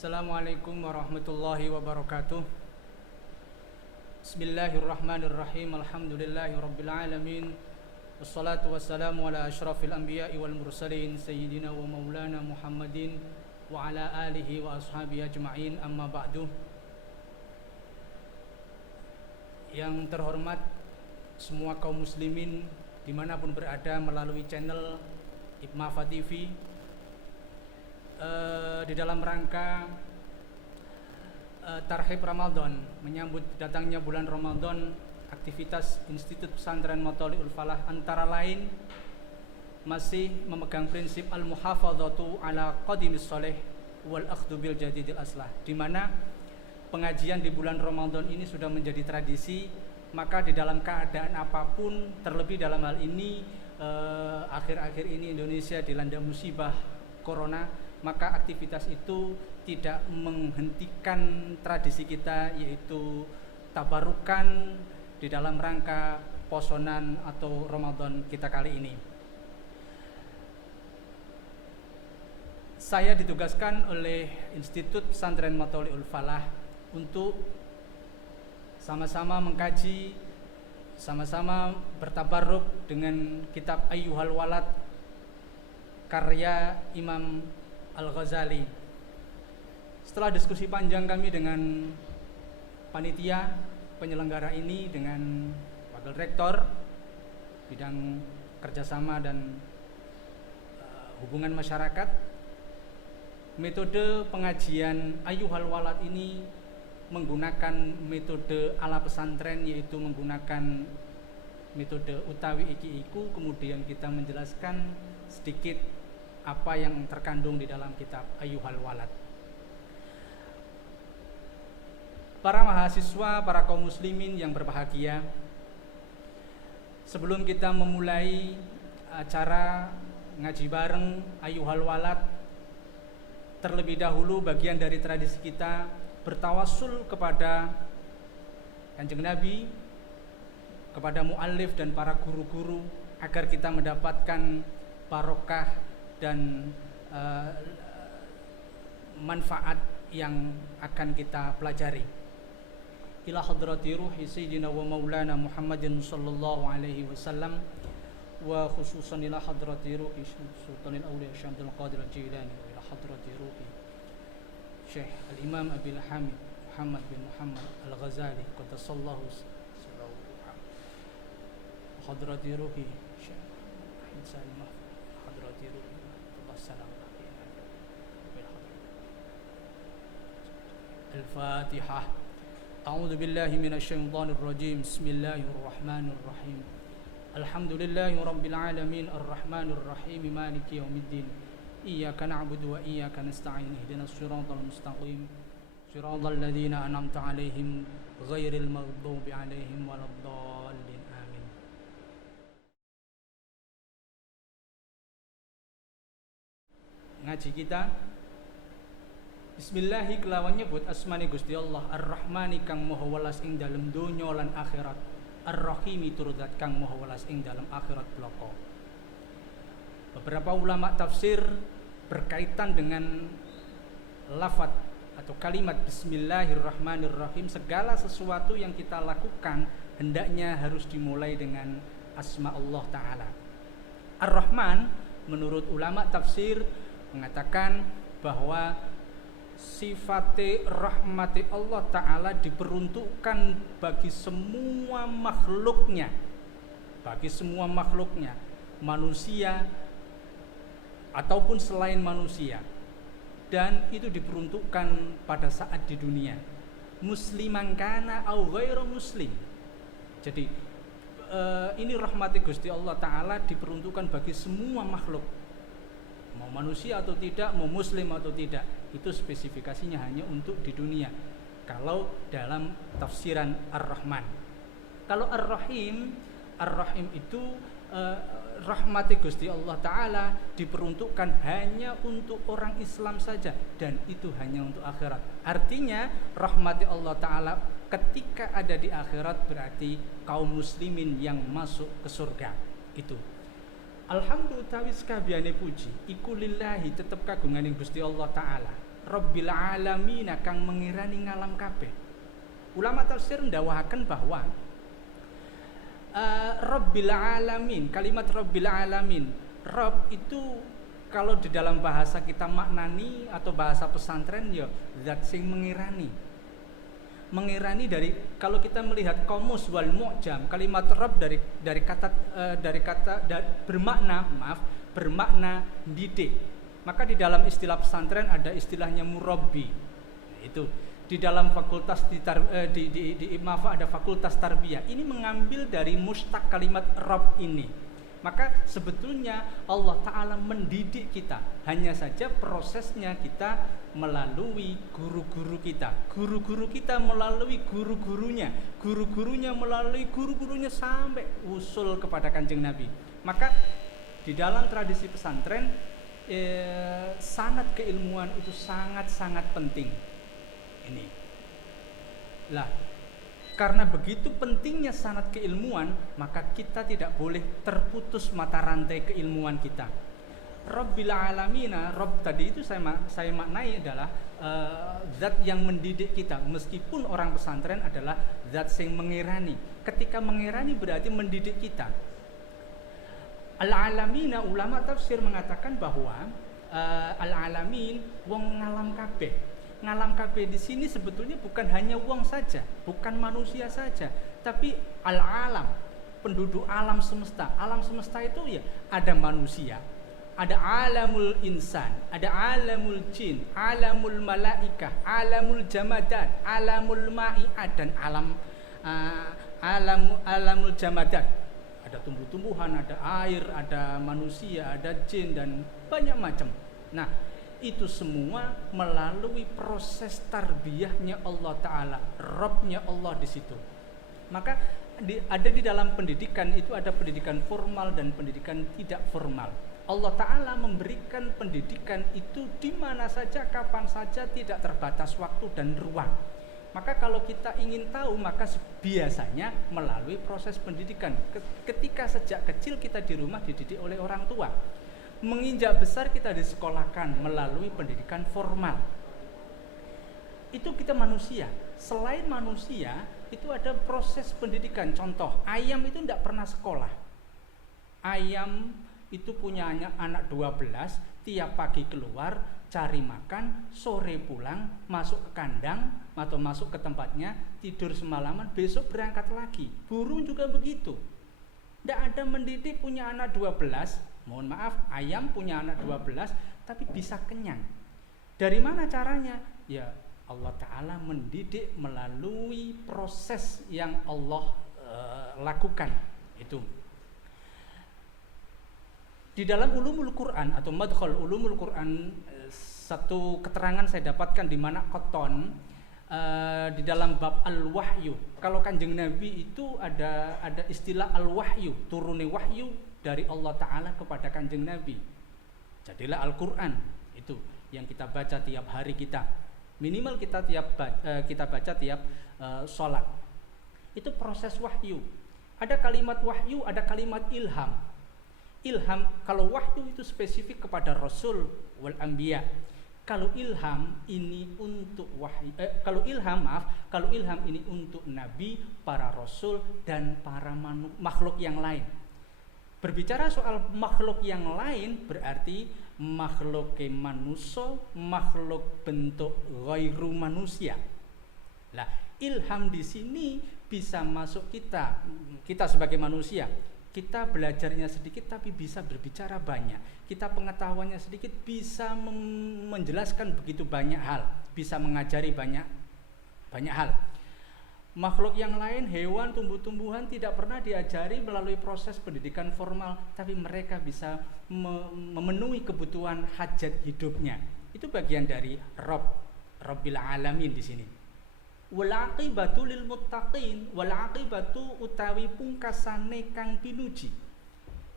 Assalamualaikum warahmatullahi wabarakatuh. Bismillahirrahmanirrahim. Alhamdulillahi rabbil alamin. Wassalatu wassalamu ala asyrafil anbiya'i wal mursalin sayyidina wa maulana Muhammadin wa ala alihi wa ashabihi ajma'in, amma ba'du. Yang terhormat semua kaum muslimin dimanapun berada melalui channel Hikmafah TV, di dalam rangka Tarhib Ramadan, menyambut datangnya bulan Ramadan, aktivitas Institut Pesantren Matholiul Falah antara lain masih memegang prinsip al-muhafadzatu ala qadimis sholih wal akhdhu bil jadidil aslah, di mana pengajian di bulan Ramadan ini sudah menjadi tradisi. Maka di dalam keadaan apapun, terlebih dalam hal ini akhir-akhir ini Indonesia dilanda musibah corona, maka aktivitas itu tidak menghentikan tradisi kita, yaitu tabarukan di dalam rangka posonan atau Ramadan kita kali ini. Saya ditugaskan oleh Institut Pesantren Matholiul Falah untuk sama-sama mengkaji, sama-sama bertabarruk dengan kitab Ayyuhal Walad karya Imam Al-Ghazali. Setelah diskusi panjang kami dengan panitia penyelenggara ini, dengan wakil rektor bidang kerjasama dan hubungan masyarakat, metode pengajian Ayyuhal Walad ini menggunakan metode ala pesantren, yaitu menggunakan metode utawi iki-iku. Kemudian kita menjelaskan sedikit apa yang terkandung di dalam kitab Ayyuhal Walad. Para mahasiswa, para kaum muslimin yang berbahagia, sebelum kita memulai acara ngaji bareng Ayyuhal Walad, terlebih dahulu bagian dari tradisi kita bertawassul kepada Kanjeng Nabi, kepada muallif dan para guru-guru, agar kita mendapatkan barokah dan manfaat yang akan kita pelajari. Ila hadrati ruhi sayyidina wa maulana Muhammadin sallallahu alaihi wasallam, wa khususan ila hadrati ruhi Sultanil Awliya Syekh Abdul Qadir Al-Jilani, wa ila hadrati ruhi Syekh Al-Imam Abil Hamid Muhammad bin Muhammad Al-Ghazali qaddasallahu sirrahu, wa hadrati ruhi Syekh Ahmad Salim, hadrati ruhi Al-Fatihah. A'udzu billahi minasy syaithanir rajim. Bismillahirrahmanirrahim. Alhamdulillahi rabbil alamin, arrahmanir rahim, maliki yaumiddin. Iyyaka na'budu wa iyyaka nasta'in. Ihdinas siratal mustaqim. Siratal ladzina an'amta 'alaihim ghairil maghdubi 'alaihim waladdallin. Amin. Ngaji kita Bismillahi kelawan nyebut asmani Gusti Allah, Ar-Rahmani kang maha welas ing dalem donya lan akhirat, Ar-Rahimi turudat kang maha welas ing dalem akhirat bloko. Beberapa ulama tafsir berkaitan dengan lafaz atau kalimat Bismillahirrahmanirrahim. Segala sesuatu yang kita lakukan hendaknya harus dimulai dengan asma Allah Ta'ala. Ar-Rahman menurut ulama tafsir mengatakan bahwa sifat rahmati Allah Ta'ala diperuntukkan bagi semua makhluknya, manusia ataupun selain manusia, dan itu diperuntukkan pada saat di dunia, musliman kana au ghairu muslim. Jadi ini rahmati Gusti Allah Ta'ala diperuntukkan bagi semua makhluk, mau manusia atau tidak, mau muslim atau tidak, itu spesifikasinya hanya untuk di dunia. Kalau dalam tafsiran Ar-Rahman. Kalau Ar-Rahim itu rahmati Gusti Allah Ta'ala diperuntukkan hanya untuk orang Islam saja, dan itu hanya untuk akhirat. Artinya rahmati Allah Ta'ala ketika ada di akhirat berarti kaum muslimin yang masuk ke surga. Itu Alhamdulillah tawis kabehane puji iku lillahi tetep kagunganing Gusti Allah Ta'ala. Rabbil alamin kang mengirani ngalam kabeh. Ulama tafsir ndawahaken bahwa Rabbil alamin, kalimat Rabbil alamin, Rabb itu kalau di dalam bahasa kita maknani atau bahasa pesantren ya zat sing mengirani. Mengirani dari, kalau kita melihat Qamus wal Mu'jam, kalimat Rabb dari kata bermakna didik. Maka di dalam istilah pesantren ada istilahnya murabbi. Nah, itu di dalam fakultas di IMAFA ada fakultas tarbiyah. Ini mengambil dari mustaq kalimat Rabb ini. Maka sebetulnya Allah Ta'ala mendidik kita, hanya saja prosesnya kita melalui guru-guru kita, guru-guru kita melalui guru-gurunya, guru-gurunya melalui guru-gurunya sampai usul kepada Kanjeng Nabi. Maka di dalam tradisi pesantren sanad keilmuan itu sangat-sangat penting. Ini lah, karena begitu pentingnya sanad keilmuan, maka kita tidak boleh terputus mata rantai keilmuan kita. Rabbil alamina, Rabb tadi itu saya maknai adalah zat yang mendidik kita. Meskipun orang pesantren adalah zat yang mengirani. Ketika mengirani berarti mendidik kita. Al-alamina, ulama tafsir mengatakan bahwa al-alamin wong ngalam kabeh. Ngalam kabeh di sini sebetulnya bukan hanya wong saja, bukan manusia saja, tapi al-alam, penduduk alam semesta. Alam semesta itu ya ada manusia, ada alamul insan, ada alamul jin, alamul malaikah, alamul jamadat, alamul ma'i'ad, dan alamul jamadat. Ada tumbuh-tumbuhan, ada air, ada manusia, ada jin, dan banyak macam. Nah, itu semua melalui proses tarbiyahnya Allah Ta'ala, Rabbnya Allah di situ. Maka ada di dalam pendidikan itu ada pendidikan formal dan pendidikan tidak formal. Allah Ta'ala memberikan pendidikan itu di mana saja, kapan saja, tidak terbatas waktu dan ruang. Maka kalau kita ingin tahu, maka biasanya melalui proses pendidikan. Ketika sejak kecil kita di rumah dididik oleh orang tua, menginjak besar kita disekolahkan melalui pendidikan formal. Itu kita manusia. Selain manusia, itu ada proses pendidikan. Contoh, ayam itu tidak pernah sekolah. Ayam itu punya anak 12, tiap pagi keluar cari makan, sore pulang, masuk ke kandang atau masuk ke tempatnya, tidur semalaman, besok berangkat lagi. Burung juga begitu. Tidak ada mendidik punya anak 12. Mohon maaf, ayam punya anak 12 tapi bisa kenyang. Dari mana caranya? Ya Allah Ta'ala mendidik melalui proses yang Allah lakukan. Itu di dalam ulumul Quran atau madkhal ulumul Quran, satu keterangan saya dapatkan di mana Qattan di dalam bab al-wahyu. Kalau Kanjeng Nabi itu ada istilah al-wahyu, turune wahyu dari Allah Ta'ala kepada Kanjeng Nabi. Jadilah Al-Quran itu yang kita baca tiap hari kita. Minimal kita baca tiap sholat. Itu proses wahyu. Ada kalimat wahyu, ada kalimat ilham. Ilham, kalau wahyu itu spesifik kepada Rasul wal Anbiya. Kalau ilham ini untuk wahyu, kalau ilham ini untuk Nabi, para Rasul dan para makhluk yang lain. Berbicara soal makhluk yang lain berarti makhluk manusia, makhluk bentuk ghairu manusia. Lah, ilham di sini bisa masuk kita sebagai manusia. Kita belajarnya sedikit tapi bisa berbicara banyak. Kita pengetahuannya sedikit bisa menjelaskan begitu banyak hal, bisa mengajari banyak hal. Makhluk yang lain, hewan, tumbuh-tumbuhan tidak pernah diajari melalui proses pendidikan formal, tapi mereka bisa memenuhi kebutuhan hajat hidupnya. Itu bagian dari Rabbil alamin di sini. Wal aqibatu lil muttaqin, wal aqibatu utawi pungkasane kang pinuji.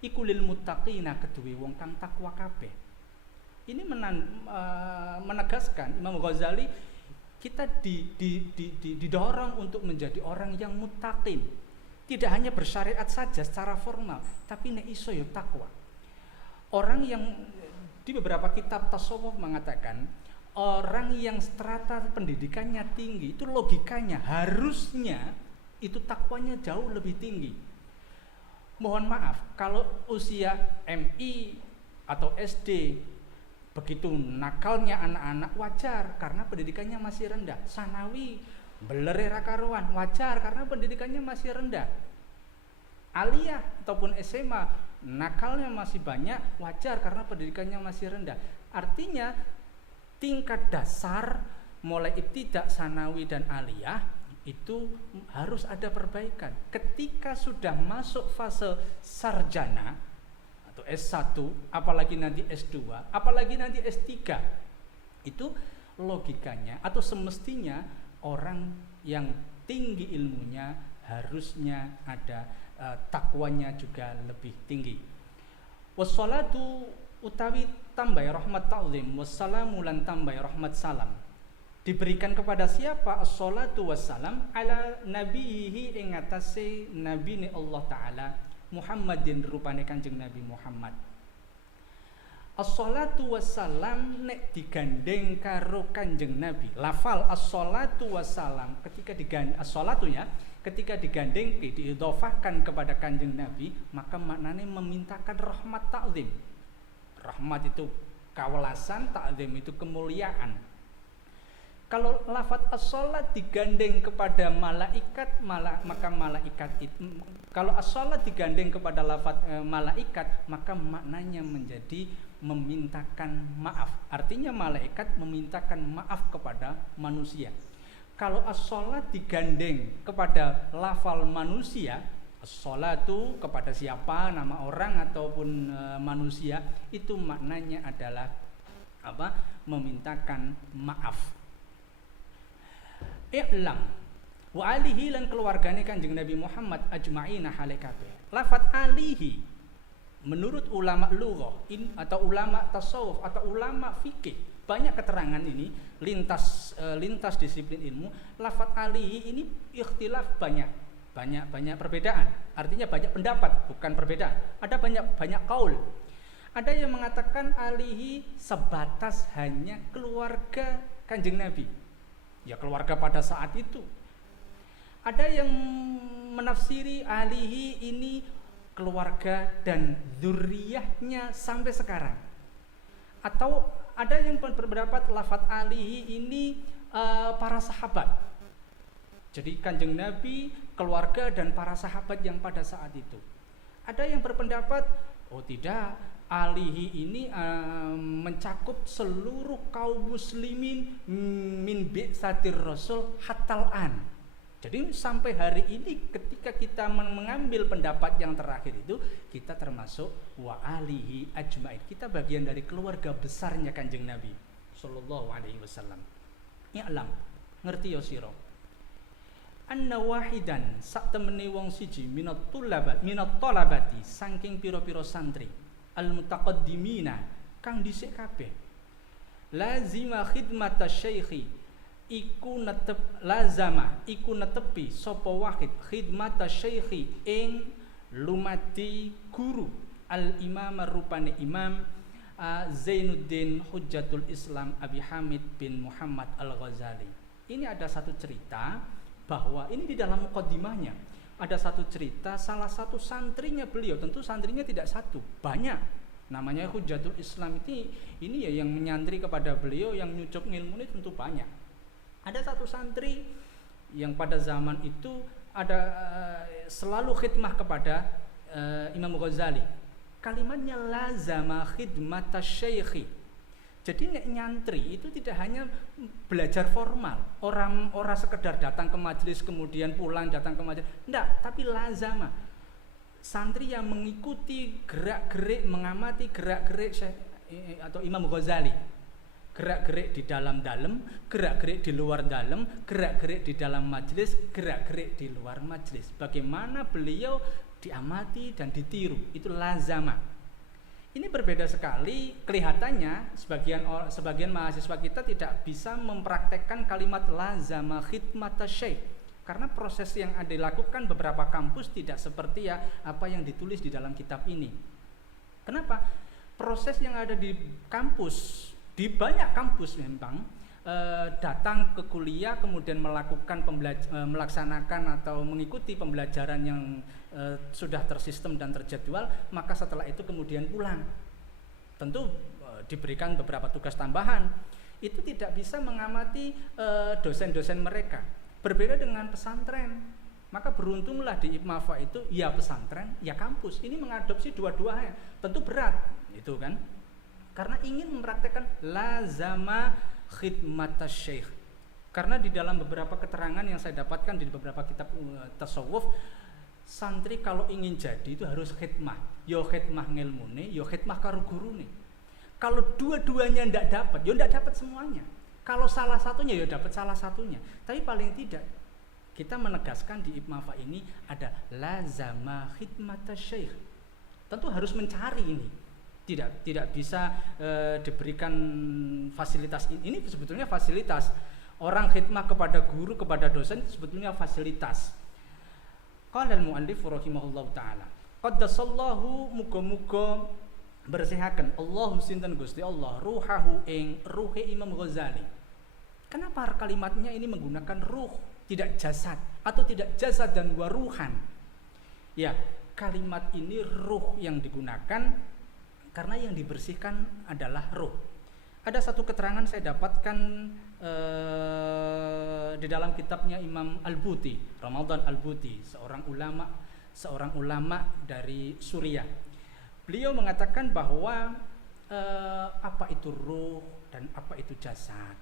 Iku lil muttaqina keduwe wong kang takwa kabeh. Ini menegaskan Imam Ghazali kita didorong untuk menjadi orang yang muttaqin. Tidak hanya bersyariat saja secara formal, tapi nek iso ya takwa. Orang yang di beberapa kitab tasawuf mengatakan orang yang strata pendidikannya tinggi itu logikanya harusnya itu takwanya jauh lebih tinggi. Mohon maaf kalau usia MI atau SD begitu nakalnya anak-anak wajar karena pendidikannya masih rendah. Sanawi belerera karuan wajar karena pendidikannya masih rendah. Aliyah ataupun SMA nakalnya masih banyak wajar karena pendidikannya masih rendah. Artinya tingkat dasar mulai ibtidak, sanawi dan aliyah itu harus ada perbaikan. Ketika sudah masuk fase sarjana atau S1, apalagi nanti S2, apalagi nanti S3, itu logikanya atau semestinya orang yang tinggi ilmunya harusnya ada takwanya juga lebih tinggi. Wassalatu utawi tambai rahmat ta'zim, wassalamu lan tambai rahmat salam diberikan kepada siapa? As-salatu wassalam ala nabihi ing atase nabine Allah taala Muhammadin rupane Kanjeng Nabi Muhammad. As-salatu wassalam nek digandeng karo Kanjeng Nabi. Lafal as-salatu wassalam ketika digandeng as-salatu ya, ketika digandeng diidhofahkan kepada Kanjeng Nabi, maka maknanya memintakan rahmat ta'zim. Rahmat itu kawelasan, ta'zim itu kemuliaan. Kalau lafaz as-salat digandeng kepada malaikat, maka malaikat itu, kalau as-salat digandeng kepada lafaz malaikat, maka maknanya menjadi memintakan maaf. Artinya malaikat memintakan maaf kepada manusia. Kalau as-salat digandeng kepada lafal manusia, as-salatu kepada siapa, nama orang ataupun manusia, itu maknanya adalah apa? Memintakan maaf. I'lam wa alihi lan keluargane Kanjeng Nabi Muhammad ajma'ina hale kabeh. Lafaz alihi menurut ulama lughah atau ulama tasawuf atau ulama fikih, banyak keterangan ini lintas disiplin ilmu. Lafaz alihi ini ikhtilaf banyak perbedaan. Artinya banyak pendapat, bukan perbedaan. Ada banyak kaul. Ada yang mengatakan alihi sebatas hanya keluarga Kanjeng Nabi. Ya keluarga pada saat itu. Ada yang menafsiri alihi ini keluarga dan dzurriyyahnya sampai sekarang. Atau ada yang berpendapat lafaz alihi ini para sahabat. Jadi Kanjeng Nabi, keluarga dan para sahabat yang pada saat itu. Ada yang berpendapat oh tidak, alihi ini mencakup seluruh kaum muslimin min bi'satir rasul hatal an. Jadi sampai hari ini ketika kita mengambil pendapat yang terakhir itu, kita termasuk wa alihi ajmain. Kita bagian dari keluarga besarnya Kanjeng Nabi sallallahu alaihi wasallam. I'lam, ngerti ya sira. Anna wahidan sak temene wong siji minat talabati saking pira-pira santri al-mutaqaddimina kang dhisik kabeh lazima khidmata syaikhi iku netepi sapa wahid khidmata syaikhi ing lumati guru al-imam rupane imam Zainuddin Hujjatul Islam Abi Hamid bin Muhammad Al-Ghazali. Ini ada satu cerita bahwa ini di dalam muqaddimahnya ada satu cerita salah satu santrinya beliau, tentu santrinya tidak satu, banyak, namanya Hujjatul Islam. Ini ya yang menyantri kepada beliau, yang nyucup ilmu ini tentu banyak. Ada satu santri yang pada zaman itu ada selalu khidmah kepada Imam Ghazali. Kalimatnya lazama khidmata syaikhi. Jadi nyantri itu tidak hanya belajar formal, orang sekedar datang ke majelis kemudian pulang datang ke majelis, enggak, tapi lazama. Santri yang mengikuti gerak-gerik, mengamati gerak-gerik atau Imam Ghazali. Gerak-gerik di dalam, gerak-gerik di luar dalam, gerak-gerik di dalam majelis, gerak-gerik di luar majelis. Bagaimana beliau diamati dan ditiru, itu lazama. Ini berbeda sekali, kelihatannya sebagian mahasiswa kita tidak bisa mempraktekkan kalimat lazama khidmata syekh karena proses yang dilakukan beberapa kampus tidak seperti ya apa yang ditulis di dalam kitab ini. Kenapa? Proses yang ada di kampus Di banyak kampus memang datang ke kuliah kemudian melaksanakan atau mengikuti pembelajaran yang sudah tersistem dan terjadwal, maka setelah itu kemudian pulang. Tentu diberikan beberapa tugas tambahan. Itu tidak bisa mengamati dosen-dosen mereka. Berbeda dengan pesantren. Maka beruntunglah di IPMAFA itu ya pesantren, ya kampus. Ini mengadopsi dua-duanya. Tentu berat, itu kan. Karena ingin mempraktekkan lazama khidmatas syekh. Karena di dalam beberapa keterangan yang saya dapatkan di beberapa kitab tasawuf, santri kalau ingin jadi itu harus khidmah. Yo khidmah ngilmune, yo khidmah karo gurune. Kalau dua-duanya ndak dapat, yo ndak dapat semuanya. Kalau salah satunya yo dapat salah satunya. Tapi paling tidak kita menegaskan di IPMAFA ini ada lazama khidmatas syekh. Tentu harus mencari ini. Tidak bisa diberikan fasilitas ini sebetulnya fasilitas. Orang khidmah kepada guru, kepada dosen sebetulnya fasilitas. Qala al-muallif rahimahullahu taala, qaddasallahu muga-muga bersihaken Allahu sinten Gusti Allah ruhahu ing ruhe Imam Ghazali. Kenapa kalimatnya ini menggunakan ruh, tidak jasad, atau tidak jasad dan waruhan? Ya, kalimat ini ruh yang digunakan karena yang dibersihkan adalah ruh. Ada satu keterangan saya dapatkan di dalam kitabnya Imam Al-Buti, Ramadan Al-Buti, seorang ulama dari Suriah. Beliau mengatakan bahwa apa itu ruh dan apa itu jasad,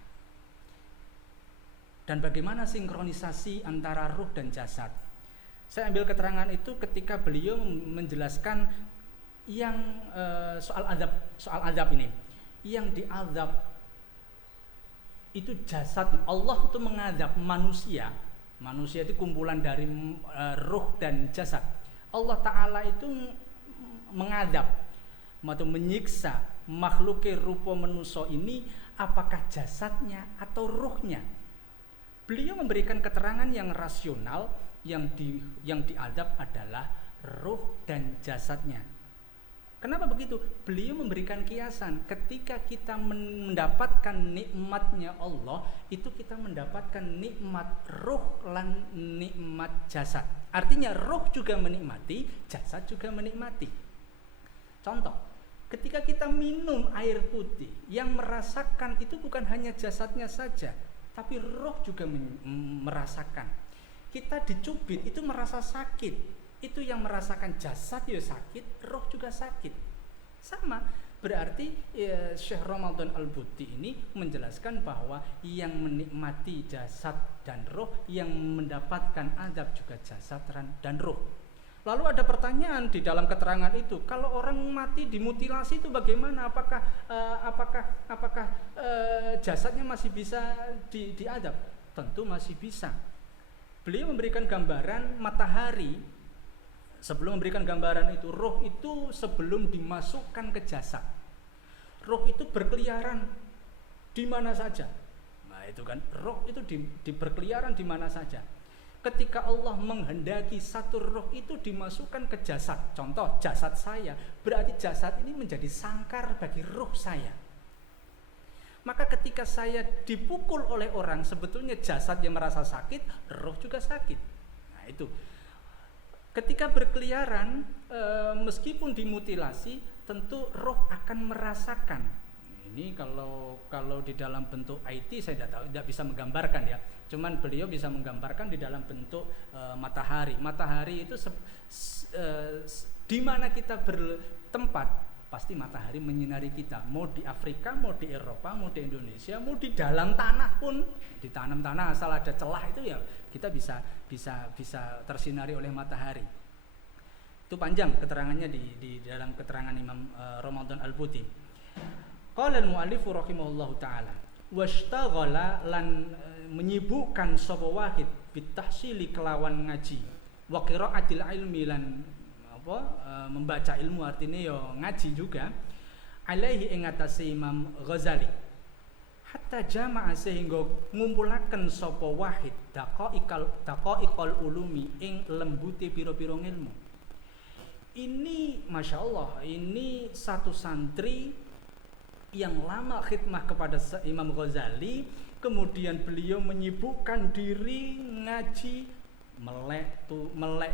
dan bagaimana sinkronisasi antara ruh dan jasad. Saya ambil keterangan itu ketika beliau menjelaskan yang soal azab ini. Yang diazab itu jasadnya. Allah itu mengadab manusia. Manusia itu kumpulan dari ruh dan jasad. Allah Ta'ala itu mengadab atau menyiksa makhluk rupa manusia ini, apakah jasadnya atau ruhnya. Beliau memberikan keterangan yang rasional, yang diadab adalah ruh dan jasadnya. Kenapa begitu? Beliau memberikan kiasan, ketika kita mendapatkan nikmatnya Allah, itu kita mendapatkan nikmat ruh dan nikmat jasad. Artinya ruh juga menikmati, jasad juga menikmati. Contoh, ketika kita minum air putih, yang merasakan itu bukan hanya jasadnya saja, tapi roh juga merasakan. Kita dicubit itu merasa sakit. Itu yang merasakan jasad ya sakit, roh juga sakit. Sama, berarti Syekh Ramadan Al-Buti ini menjelaskan bahwa yang menikmati jasad dan roh, yang mendapatkan adab juga jasad dan roh. Lalu ada pertanyaan di dalam keterangan itu, kalau orang mati dimutilasi itu bagaimana? Apakah jasadnya masih bisa diadab? Tentu masih bisa. Beliau memberikan gambaran matahari. Sebelum memberikan gambaran itu, roh itu sebelum dimasukkan ke jasad, roh itu berkeliaran di mana saja. Nah itu kan, roh itu berkeliaran di mana saja. Ketika Allah menghendaki satu roh itu dimasukkan ke jasad, contoh jasad saya, berarti jasad ini menjadi sangkar bagi roh saya. Maka ketika saya dipukul oleh orang, sebetulnya jasad yang merasa sakit, roh juga sakit. Nah itu. Ketika berkeliaran, meskipun dimutilasi, tentu roh akan merasakan. Ini kalau di dalam bentuk IT saya tidak bisa menggambarkan ya. Cuman beliau bisa menggambarkan di dalam bentuk matahari. Matahari itu di mana kita bertempat, pasti matahari menyinari kita. Mau di Afrika, mau di Eropa, mau di Indonesia, mau di dalam tanah pun, ditanam tanah asal ada celah itu ya kita bisa tersinari oleh matahari. Itu panjang keterangannya di dalam keterangan Imam Ramadan Al-Buti. Qala al-muallif rahimahullahu taala, washtaghala lan menyibukkan sapa wahid bitahsili kelawan ngaji, wa qiraatil ilmi lan membaca ilmu, artinya ya ngaji juga, alaihi ing atase Imam Ghazali, hatta jama'a sehingga ngumpulaken sapa wahid daqaiqal ulumi ing lembute pira-pira ilmu. Ini Masya Allah, ini satu santri yang lama khidmah kepada Imam Ghazali, kemudian beliau menyibukkan diri ngaji, melek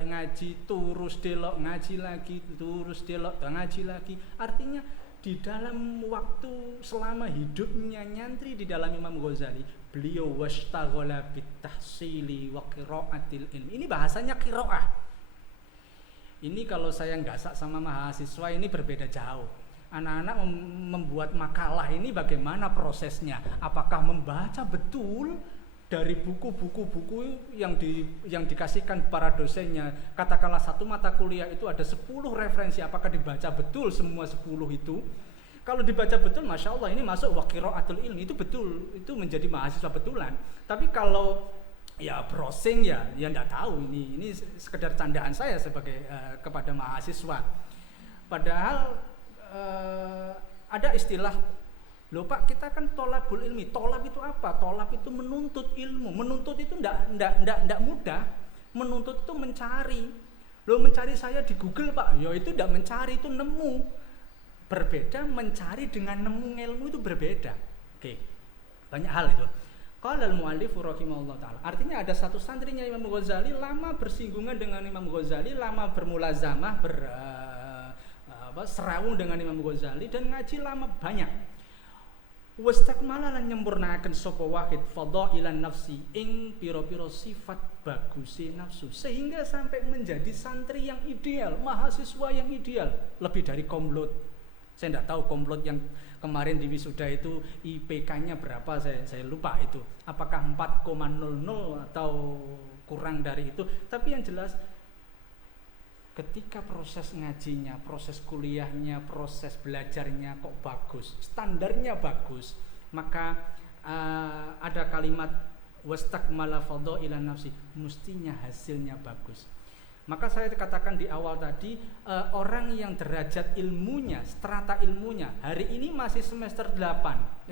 ngaji, terus delok ngaji lagi, terus delok ngaji lagi. Artinya di dalam waktu selama hidupnya nyantri di dalam Imam Ghazali, beliau wastaghala bitahsili wa qiraatil ilmi. Ini bahasanya qiraah. Ini kalau saya gasak sama mahasiswa ini berbeda jauh. Anak-anak membuat makalah ini bagaimana prosesnya? Apakah membaca betul dari buku-buku yang dikasihkan para dosennya? Katakanlah satu mata kuliah itu ada 10 referensi, apakah dibaca betul semua 10 itu? Kalau dibaca betul, Masya Allah ini masuk wa qiraatul ilmi, itu betul, itu menjadi mahasiswa betulan. Tapi kalau ya browsing ya enggak tahu, ini sekedar candaan saya sebagai kepada mahasiswa. Padahal ada istilah, loh Pak, kita kan tolabul ilmi. Tolab itu apa? Tolab itu menuntut ilmu. Menuntut itu enggak mudah. Menuntut itu mencari. Loh, mencari saya di Google Pak, ya itu enggak mencari, itu nemu. Berbeda mencari dengan nemu ilmu, itu berbeda. Oke. Banyak hal itu. Qala al-mu'allif rahimahullah ta'ala. Artinya ada satu santrinya Imam Ghazali lama bersinggungan dengan Imam Ghazali, lama bermulazamah, serawung dengan Imam Ghazali dan ngaji lama banyak. Wastakmala lan nyempurnakan sapa wahid fadailan nafsi ing pira-pira sifat baguse nafsu, sehingga sampai menjadi santri yang ideal, mahasiswa yang ideal, lebih dari komplot. Saya tidak tahu komplot yang kemarin di wisuda itu IPK-nya berapa, saya lupa itu. Apakah 4,00 atau kurang dari itu, tapi yang jelas ketika proses ngajinya, proses kuliahnya, proses belajarnya kok bagus, standarnya bagus, maka ada kalimat wastakmala fadailan nafsi, mestinya hasilnya bagus. Maka saya katakan di awal tadi, orang yang derajat ilmunya, strata ilmunya hari ini masih semester 8,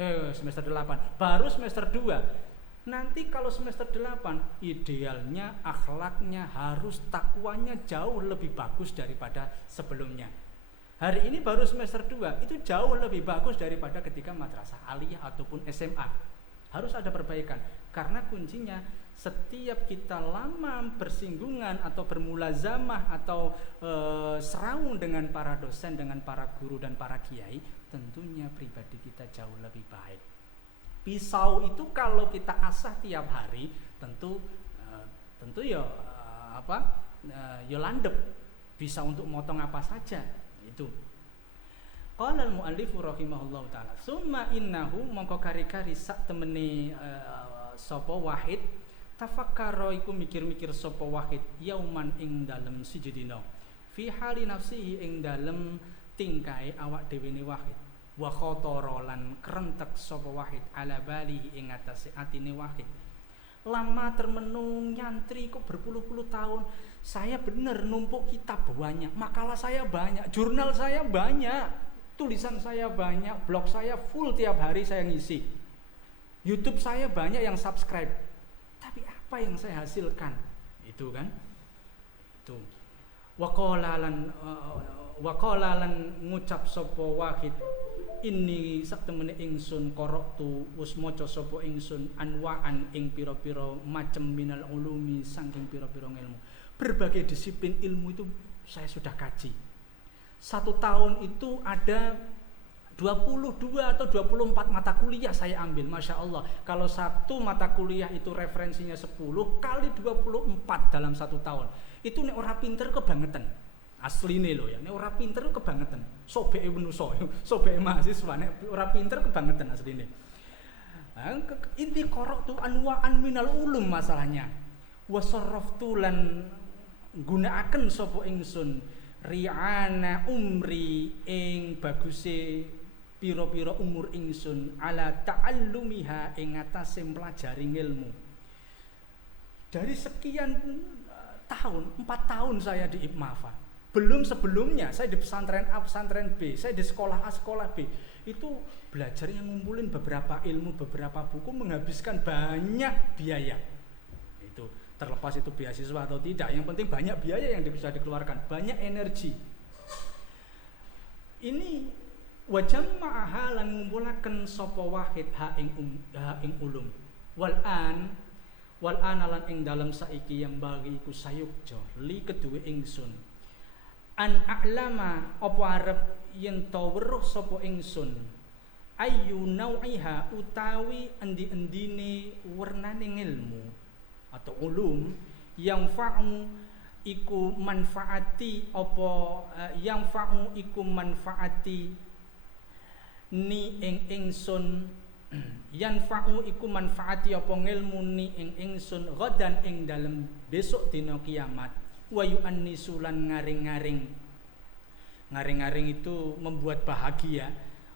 baru semester 2. Nanti kalau semester 8, idealnya akhlaknya harus takwanya jauh lebih bagus daripada sebelumnya. Hari ini baru semester 2, itu jauh lebih bagus daripada ketika madrasah aliyah ataupun SMA. Harus ada perbaikan, karena kuncinya setiap kita lama bersinggungan atau bermulazamah atau serawung dengan para dosen, dengan para guru dan para kiai, tentunya pribadi kita jauh lebih baik. Pisau itu kalau kita asah tiap hari, tentu ya landep, bisa untuk motong apa saja itu. Qala al-mu'allif rahimahullahu taala, summa innahu mongko kari-kari sak temene sapa wahid, tafakkara iku mikir-mikir sapa wahid yauman ing dalem siji dina, fi hali nafsihi ing dalem tingkae awak dhewe ne wahid. Wa khotoro lan krentek sapa wahid ala balihi ing atase atine wahid. Lama termenung nyantri kok berpuluh-puluh tahun, saya bener numpuk kitab banyak, makalah saya banyak, jurnal saya banyak, tulisan saya banyak, blog saya full tiap hari saya ngisi, YouTube saya banyak yang subscribe, tapi apa yang saya hasilkan? Itu kan, itu waqala lan ngucap sapa wahid, ini sak temene ingsun qara'tu wis maca sapa ingsun anwa'an ing pira-pira macem minal ulumi, saking pira-pira ilmu. Berbagai disiplin ilmu itu saya sudah kaji. 1 tahun itu ada 22 atau 24 mata kuliah saya ambil, Masya Allah. Kalau satu mata kuliah itu referensinya 10 kali 24 dalam 1 tahun, itu nek ora pinter kebangetan. Asline lho ya, nek ora pinter kebangetan. Sobeke menusa, sobeke mahasiswa nek ora pinter kebangetan asline. Inti qara'tu anwa'an minal ulum masalahnya. Wa sarraftu lan gunakaken sapa ingsun ri'ana umri ing baguse pira-pira umur ingsun ala ta'allumiha ing atase mlajari ilmu. Dari sekian tahun, 4 tahun saya di IPMAFA. Belum sebelumnya saya di pesantren A, pesantren B, saya di sekolah A, sekolah B. Itu belajarnya ngumpulin beberapa ilmu, beberapa buku, menghabiskan banyak biaya. Itu terlepas itu beasiswa atau tidak, yang penting banyak biaya yang bisa dikeluarkan, banyak energi. Ini wa jama'aha lan ngumpulaken sapa wahid ha ing ulum wal an lan ing dalem saiki yang bagi iku sayukja li keduwe ingsun an a'lama apa arep yen to weruh sapa ingsun ayu nau'iha utawi endi-endine wernane ilmu atau ulum yang fa'u iku manfaati apa yang fa'u iku manfaati ni ing ingsun yanfa'u iku manfaati apa ngilmu ni ing ingsun ghadan ing dalem besok dina kiamat wa yu'annisulan ngaring-ngaring itu membuat bahagia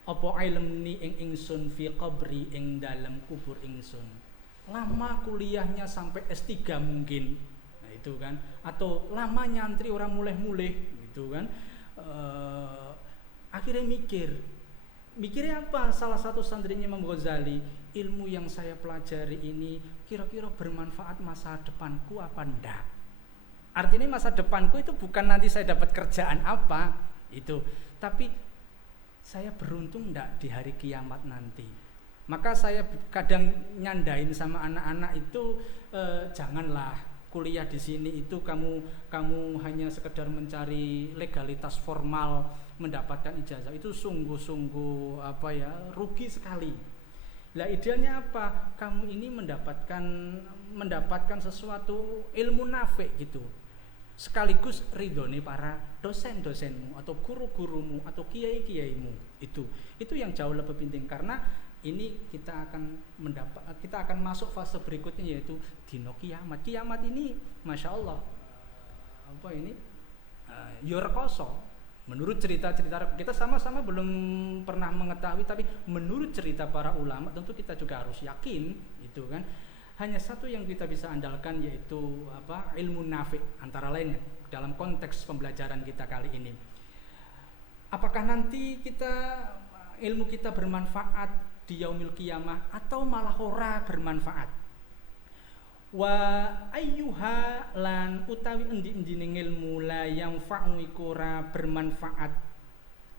apa ilm ni ing ingsun fi qabri ing dalem kubur ingsun. Lama kuliahnya sampai S3 mungkin, nah itu kan, atau lama nyantri orang mulih-mulih gitu kan, akhirnya mikirnya apa? Salah satu santrinya Imam Ghazali, ilmu yang saya pelajari ini kira-kira bermanfaat masa depanku apa enggak? Artinya masa depanku itu bukan nanti saya dapat kerjaan apa itu, tapi saya beruntung enggak di hari kiamat nanti. Maka saya kadang nyandain sama anak-anak itu, janganlah kuliah di sini itu kamu hanya sekedar mencari legalitas formal mendapatkan ijazah, itu sungguh-sungguh rugi sekali. Lah idealnya apa? Kamu ini mendapatkan sesuatu ilmu nafi gitu. Sekaligus ridhone para dosen-dosenmu atau guru-gurumu atau kiai-kiaimu. Itu yang jauh lebih penting, karena ini kita akan masuk fase berikutnya, yaitu dino kiamat. Kiamat ini Masya Allah rekoso. Menurut cerita-cerita kita sama-sama belum pernah mengetahui, tapi menurut cerita para ulama tentu kita juga harus yakin itu kan. Hanya satu yang kita bisa andalkan, yaitu ilmu nafi antara lainnya dalam konteks pembelajaran kita kali ini. Apakah nanti ilmu kita bermanfaat di yaumil qiyamah atau malah ora bermanfaat? Wa ayyuha lan utawi endi-endine ilmu la yang fa'u iku ora bermanfaat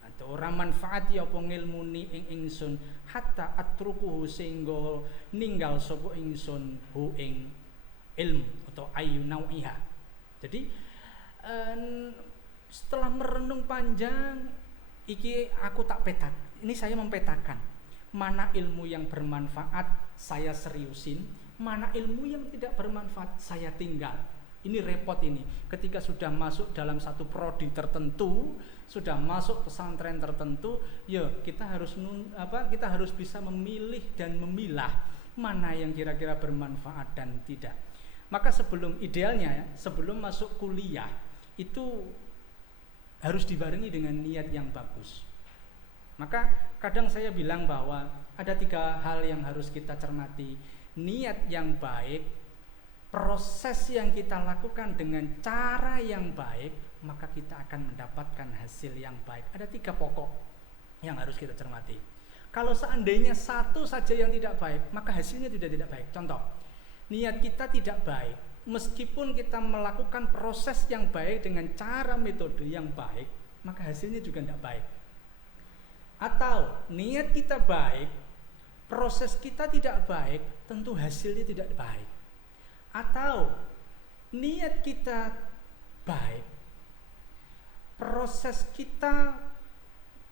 atau ora manfaat ya apa ngilmuni ing ingsun hatta atrukuhu sehingga ninggal sapa ingsun hu ing ilmu atau ayu nau'iha. Jadi setelah merenung panjang iki aku tak petak. Ini saya mempetakan mana ilmu yang bermanfaat saya seriusin, mana ilmu yang tidak bermanfaat saya tinggal. Ini repot ini. Ketika sudah masuk dalam satu prodi tertentu, sudah masuk pesantren tertentu, ya kita harus bisa memilih dan memilah mana yang kira-kira bermanfaat dan tidak. Maka sebelum masuk kuliah itu harus dibarengi dengan niat yang bagus. Maka kadang saya bilang bahwa ada 3 hal yang harus kita cermati. Niat yang baik, proses yang kita lakukan dengan cara yang baik, maka kita akan mendapatkan hasil yang baik. Ada 3 pokok yang harus kita cermati. Kalau seandainya satu saja yang tidak baik, maka hasilnya tidak baik. Contoh, niat kita tidak baik, meskipun kita melakukan proses yang baik dengan cara metode yang baik, maka hasilnya juga tidak baik. Atau niat kita baik, proses kita tidak baik, tentu hasilnya tidak baik. Atau niat kita baik, proses kita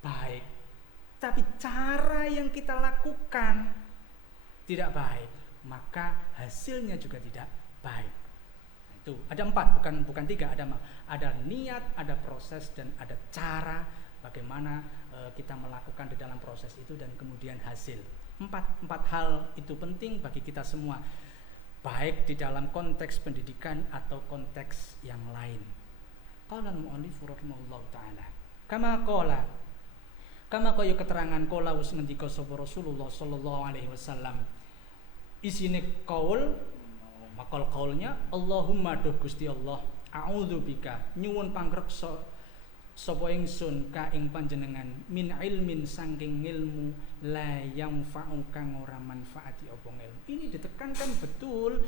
baik, tapi cara yang kita lakukan tidak baik, maka hasilnya juga tidak baik. Itu ada 4, bukan 3, ada niat, ada proses, dan ada cara bagaimana kita melakukan di dalam proses itu, dan kemudian hasil. 4 hal itu penting bagi kita semua, baik di dalam konteks pendidikan atau konteks yang lain. Qala al-mu'allif rahimahullahu taala, kama kaya keterangan qala wis ngendika sapa Rasulullah sallallahu alaihi wasallam. Isine makal qaulnya, Allahumma duh Gusti Allah, a'udzubika nyuwun pangreksa sapa ingsun ka ing panjenengan min ilmin saking ilmu la yang fa'u kang ora manfaati apa ilmu. Ini ditekankan betul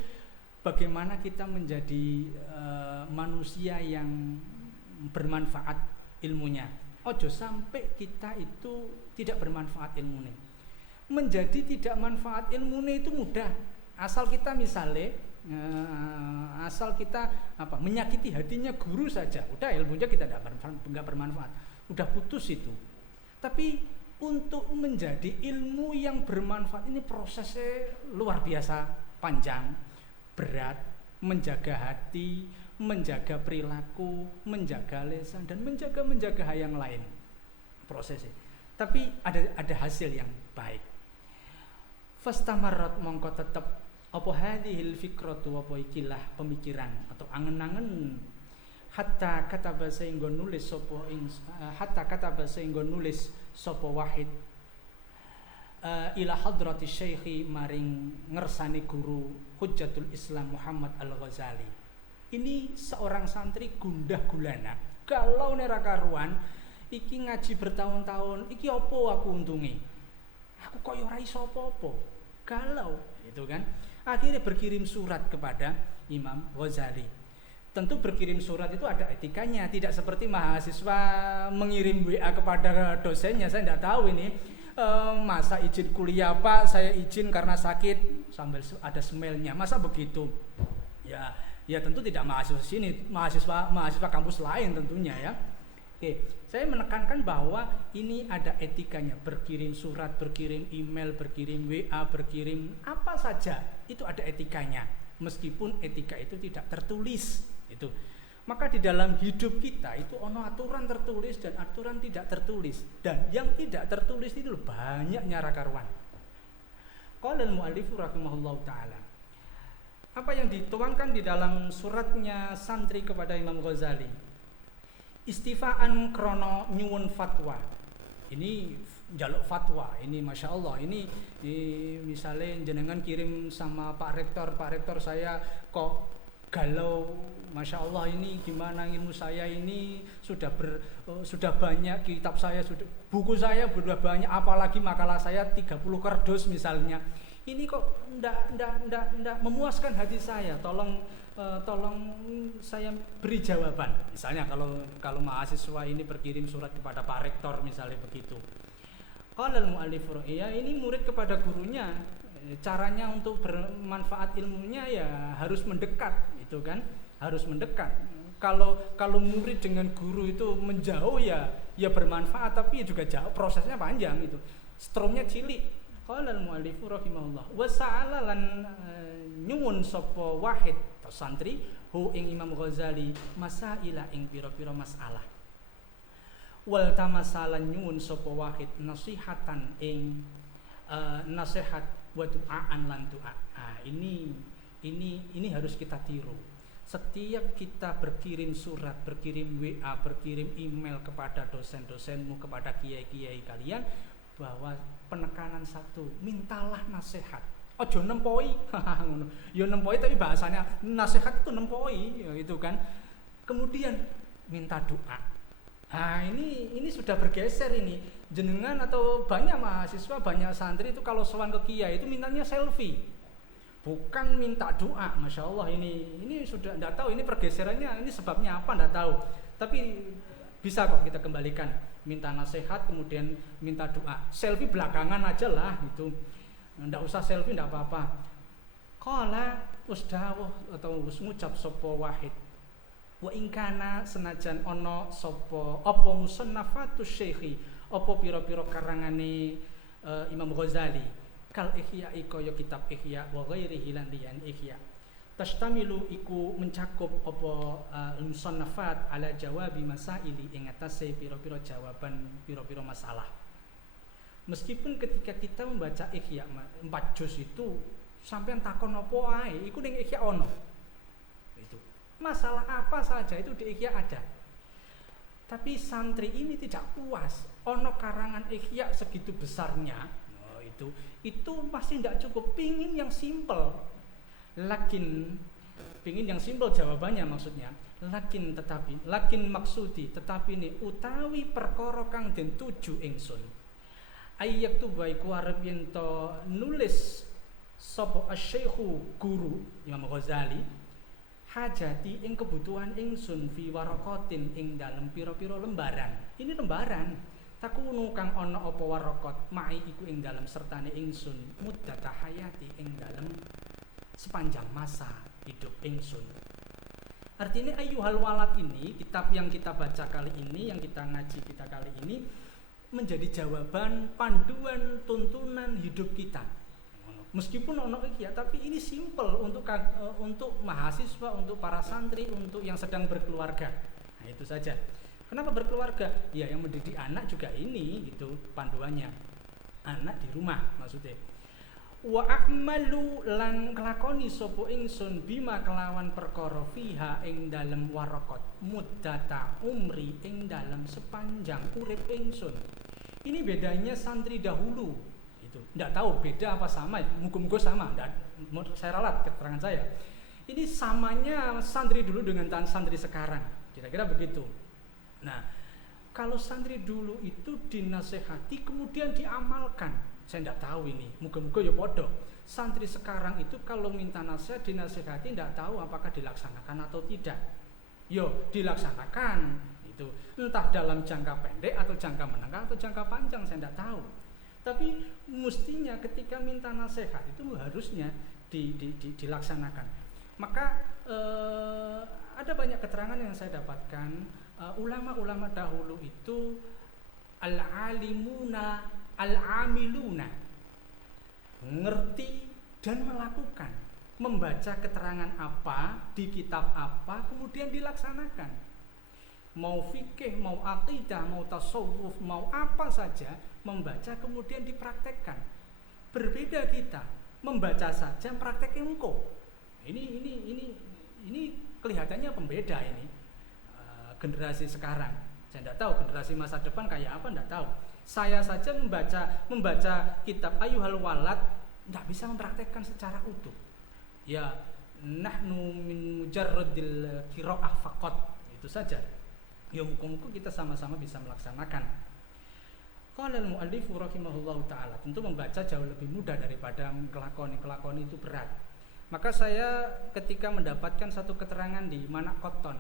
bagaimana kita menjadi manusia yang bermanfaat ilmunya. Ojo sampai kita itu tidak bermanfaat ilmunya. Menjadi tidak manfaat ilmunya itu mudah. Asal kita misalnya menyakiti hatinya guru saja, udah ilmunya kita nggak bermanfaat, udah putus itu. Tapi untuk menjadi ilmu yang bermanfaat ini prosesnya luar biasa panjang, berat, menjaga hati, menjaga perilaku, menjaga lisan, dan menjaga hal yang lain prosesnya. Tapi ada hasil yang baik. Fastamarrat mongko tetep apa hadhil fikratu apa ikilah pemikiran atau angen-angen hatta kataba sehingga nulis sapa Wahid ila hadrati syekhi maring ngersani guru Hujjatul Islam Muhammad Al-Ghazali. Ini seorang santri gundah gulana, galau nera karuan, iki ngaji bertahun-tahun, iki opo aku untungi, aku koyo ora iso apa-apa, galau, itu kan. Akhirnya berkirim surat kepada Imam Ghazali. Tentu berkirim surat itu ada etikanya, tidak seperti mahasiswa mengirim WA kepada dosennya. Saya tidak tahu ini masa izin kuliah Pak, saya izin karena sakit sambil ada smelnya, masa begitu? Ya tentu tidak mahasiswa sini, mahasiswa kampus lain tentunya ya. Oke, saya menekankan bahwa ini ada etikanya, berkirim surat, berkirim email, berkirim WA, berkirim apa saja itu ada etikanya, meskipun etika itu tidak tertulis itu. Maka di dalam hidup kita itu ono aturan tertulis dan aturan tidak tertulis, dan yang tidak tertulis itu banyak nyara karuan. Qala al-mu'allif rahimahullahu taala. Apa yang dituangkan di dalam suratnya santri kepada Imam Ghazali, istifaan krono nyuwun fatwa. Ini jaluk fatwa, ini masya Allah, ini misalnya jenengan kirim sama Pak Rektor saya kok galau, masya Allah ini gimana ilmu saya ini sudah banyak, kitab saya buku saya sudah banyak, apalagi makalah saya 30 kardus misalnya. Ini kok ndak memuaskan hati saya. Tolong saya beri jawaban. Misalnya kalau mahasiswa ini berkirim surat kepada Pak Rektor misalnya begitu. Qala al-mu'allif ya, ini murid kepada gurunya. Caranya untuk bermanfaat ilmunya ya harus mendekat, itu kan? Harus mendekat. Kalau murid dengan guru itu menjauh ya bermanfaat, tapi juga jauh, prosesnya panjang itu. Stromnya cilik. Qala al-mu'allif rahimahullah wa sa'ala lan nyuwun sapa Wahid santri hu ing Imam Ghazali masaila ing pira-pira masalah. Wal tamasalan nyuwun sapa Wahid nasihatan ing nasihat wa du'aan lan du'a. Ini harus kita tiru. Setiap kita berkirim surat, berkirim WA, berkirim email kepada dosen-dosenmu, kepada kiai-kiai kalian, bahwa penekanan satu, mintalah nasihat. Ojo nempoi, yo nempoi tapi bahasanya nasihat itu nempoi, ya, itu kan. Kemudian minta doa. Nah ini sudah bergeser ini. Jenengan atau banyak mahasiswa, banyak santri itu kalau sowan ke kiai itu mintanya selfie, bukan minta doa. Masya Allah ini sudah tidak tahu ini pergeserannya, ini sebabnya apa tidak tahu. Tapi bisa kok kita kembalikan. Minta nasihat kemudian minta doa. Selfie belakangan aja lah itu, ndak usah selfie, ndak apa-apa. Qala usdawuh atau ngucap sapa Wahid wa ingkana senajan ono sapa apa musannafatus syekhi apa pira-pira karangane Imam Ghazali kal ihya kaya kitab ihya wa ghairihi lan liyan ihya tashtamilu iku mencakup apa musannafat ala jawabi masaili ing atase pira-pira jawaban pira-pira masalah. Meskipun ketika kita membaca Ihya 4 juz itu sampean takon apa ae iku ning Ihya ono. Itu. Masalah apa saja itu di Ihya ada. Tapi santri ini tidak puas. Ono karangan Ihya segitu besarnya. Oh, itu masih tidak cukup, pingin yang simple. Pingin yang simpel jawabannya maksudnya. Lakin maksudi tetapi ini utawi perkara kang den tuju ingsun. Ayyak tu baiku arep yen to nulis sapa asy-syaikhu guru Imam Ghazali hajati ing kebutuhan ingsun fi waraqatin ing dalem pira-pira lembaran. Ini lembaran. Takunu kang ana apa waraqat mai iku ing dalem sertane ingsun muddata hayati ing dalem sepanjang masa hidup ingsun. Artinya ayyuhal walad ini, kitab yang kita baca kali ini, yang kita ngaji kita kali ini menjadi jawaban, panduan, tuntunan hidup kita. Meskipun ono iki ya, tapi ini simple untuk mahasiswa, untuk para santri, untuk yang sedang berkeluarga. Nah, itu saja. Kenapa berkeluarga? Ya yang mendidik anak juga ini gitu panduannya. Anak di rumah maksudnya. Wa a'malu lan kelakoni sapa ingsun bima kelawan perkara fiha ing dalem waraqat muddata umri ing dalem sepanjang urip ingsun. Ini bedanya santri dahulu. Itu enggak tahu beda apa sama, muga-muga sama, enggak, saya ralat keterangan saya. Ini samanya santri dulu dengan santri sekarang, kira-kira begitu. Nah, kalau santri dulu itu dinasehati kemudian diamalkan, saya enggak tahu ini, muga-muga ya podo. Santri sekarang itu kalau minta nasihat dinasehati enggak tahu apakah dilaksanakan atau tidak. Yo, dilaksanakan itu entah dalam jangka pendek atau jangka menengah atau jangka panjang saya enggak tahu. Tapi mestinya ketika minta nasihat itu harusnya dilaksanakan. Maka ada banyak keterangan yang saya dapatkan, ulama-ulama dahulu itu al-alimuna al-amiluna, ngerti dan melakukan, membaca keterangan apa di kitab apa kemudian dilaksanakan. Mau fikih, mau akidah, mau tasawuf, mau apa saja, membaca kemudian dipraktekkan. Berbeda kita, membaca saja prakteknya engkau. Ini kelihatannya pembeda ini. Generasi sekarang, saya tidak tahu generasi masa depan kayak apa, tidak tahu. Saya saja membaca kitab Ayyuhal Walad tidak bisa mempraktekkan secara utuh. Ya, nahnu min mujarradil qiraah faqat, itu saja. Ya muka-muka kita sama-sama bisa melaksanakan. Qala al-mu'allifu rahimahullahu ta'ala, tentu membaca jauh lebih mudah daripada kelakon itu berat. Maka saya ketika mendapatkan satu keterangan di Manak Koton,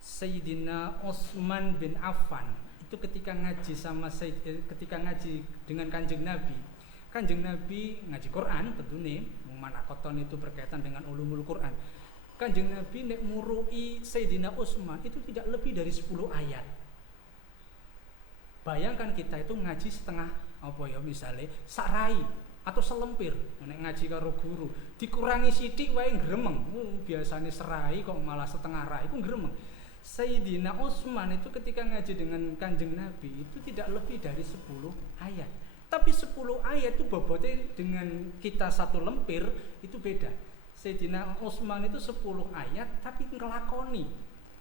Sayyidina Utsman bin Affan itu ketika ngaji ketika ngaji dengan Kanjeng Nabi. Kanjeng Nabi ngaji Quran tentunya, Manak Koton itu berkaitan dengan ulumul Quran. Kanjeng Nabi nek murui Sayyidina Utsman itu tidak lebih dari 10 ayat. Bayangkan kita itu ngaji setengah apa ya misalnya sarai atau selempir, nek ngaji karo guru dikurangi sidik wae gremeng. Biasanya serai kok malah setengah rai ku gremeng. Sayyidina Utsman itu ketika ngaji dengan Kanjeng Nabi itu tidak lebih dari 10 ayat. Tapi 10 ayat itu bobotnya dengan kita satu lempir itu beda. Sayyidina Utsman itu 10 ayat tapi ngelakoni,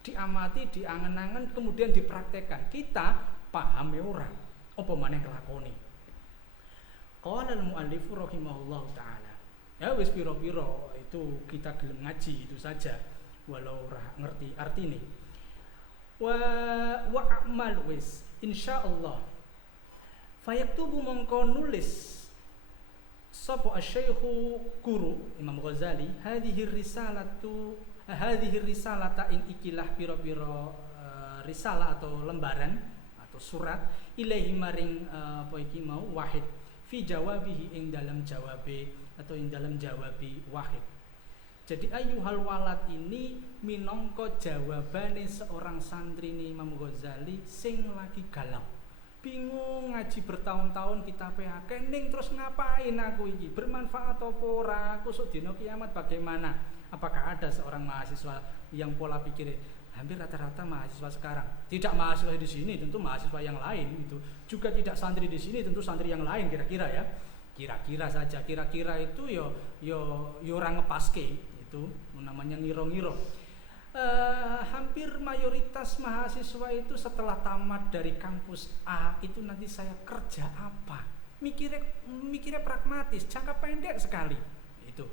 diamati, diangen-angen kemudian dipraktekkan. Kita paham ya ora, apa maneh ngelakoni. Qala al-mu'allifu rahimahullahu ta'ala. Ya wis piro-piro itu kita gelem ngaji itu saja walau ora ngerti artine. Wa amal wis insyaallah fayaktubu mongko nulis sapa asy-syaikhu guru Imam Ghazali hadhihi risalata ing ikilah pira-pira risalah atau lembaran atau surat ilaihi maring apa iki mau wahid fi jawabihi ing dalam jawabe atau ing dalam jawabi wahid. Jadi ayyuhal walad ini minangka jawabane seorang santri ni Imam Ghazali sing lagi galau. Bingung ngaji bertahun-tahun kitab akeh ning terus ngapain aku iki? Bermanfaat apa ora? Aku sok dina kiamat bagaimana? Apakah ada seorang mahasiswa yang pola pikirnya hampir rata-rata mahasiswa sekarang? Tidak mahasiswa di sini, tentu mahasiswa yang lain itu. Juga tidak santri di sini, tentu santri yang lain kira-kira ya. Kira-kira saja, kira-kira itu yo orang ngepaske. Itu namanya ngiro-ngiro. Hampir mayoritas mahasiswa itu setelah tamat dari kampus A itu nanti saya kerja apa? Mikirnya pragmatis, jangka pendek sekali. Itu.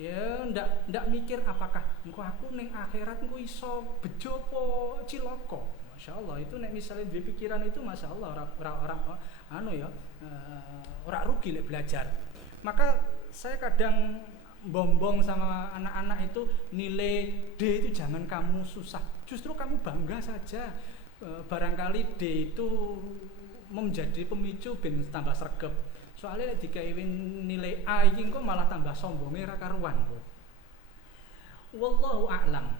Ya ndak mikir apakah engko aku ning akhirat engko iso bejo apa cilaka. Masyaallah itu nek misalnya duwe pikiran itu masyaallah orang ora rugi nek belajar. Maka saya kadang bombong sama anak-anak itu nilai D itu jangan kamu susah, justru kamu bangga saja. Barangkali D itu menjadi pemicu ben tambah sregep. Soalnya dikai nilai A iki kok malah tambah sombonge ra karuan. Wallahu a'lam.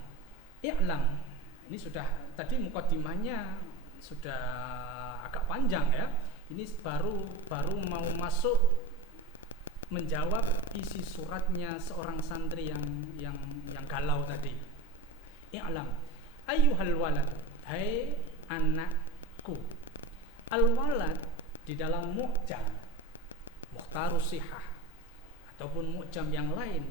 I'lam. Ini sudah tadi mukadimahnya sudah agak panjang ya. Ini baru mau masuk menjawab isi suratnya seorang santri yang galau tadi. I'lam ayyuhal walad, hai anakku. Al-walad di dalam mu'jam Mukhtarus Sihah ataupun mu'jam yang lain,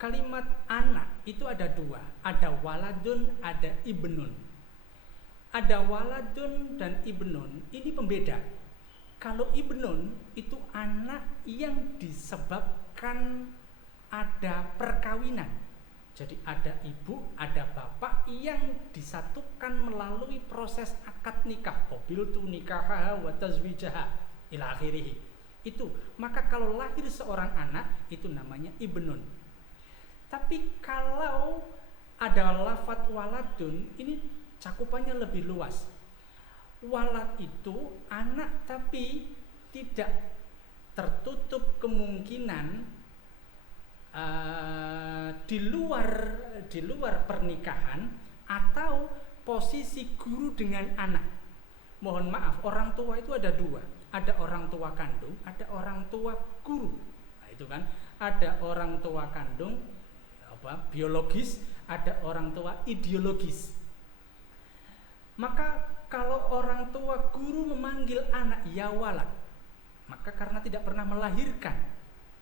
kalimat anak itu ada dua, ada waladun, ada ibnun. Ada waladun dan ibnun, ini pembeda. Kalau ibnun itu anak yang disebabkan ada perkawinan. Jadi ada ibu, ada bapak yang disatukan melalui proses akad nikah. Qabiltu nikahaha wa tazwijaha ila akhirih. Itu, maka kalau lahir seorang anak itu namanya ibnun. Tapi kalau ada lafadz waladun, ini cakupannya lebih luas. Walad itu anak tapi tidak tertutup kemungkinan di luar pernikahan atau posisi guru dengan anak. Mohon maaf, orang tua itu ada dua, ada orang tua kandung, ada orang tua guru. Nah, itu kan, ada orang tua kandung biologis, ada orang tua ideologis. Maka kalau orang tua guru memanggil anak ya walad, maka karena tidak pernah melahirkan,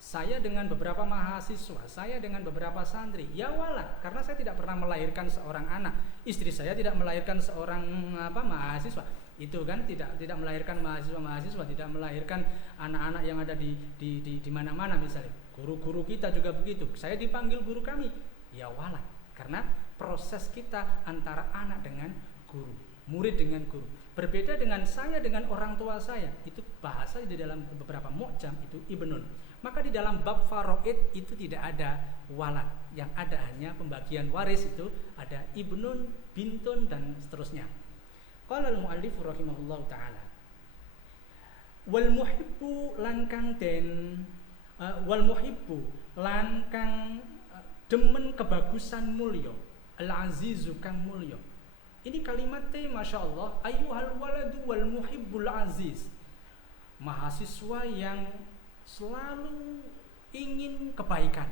saya dengan beberapa mahasiswa, saya dengan beberapa santri, ya walad, karena saya tidak pernah melahirkan seorang anak. Istri saya tidak melahirkan seorang mahasiswa. Itu kan tidak melahirkan mahasiswa, tidak melahirkan anak-anak yang ada di mana-mana misalnya. Guru-guru kita juga begitu. Saya dipanggil guru kami, ya walad, karena proses kita antara anak dengan guru, murid dengan guru. Berbeda dengan saya dengan orang tua saya, itu bahasa di dalam beberapa mu'jam itu ibnun. Maka di dalam bab faraid itu tidak ada walad, yang ada hanya pembagian waris, itu ada ibnun, bintun dan seterusnya. Qala al-muallif rahimahullahu taala, wal muhibbu lan kang den wal muhibbu lan kang demen kebagusan mulya, al-azizu kang mulya. Ini kalimatnya Masya Allah, ayyuhal waladu wal muhibbul aziz. Mahasiswa yang selalu ingin kebaikan,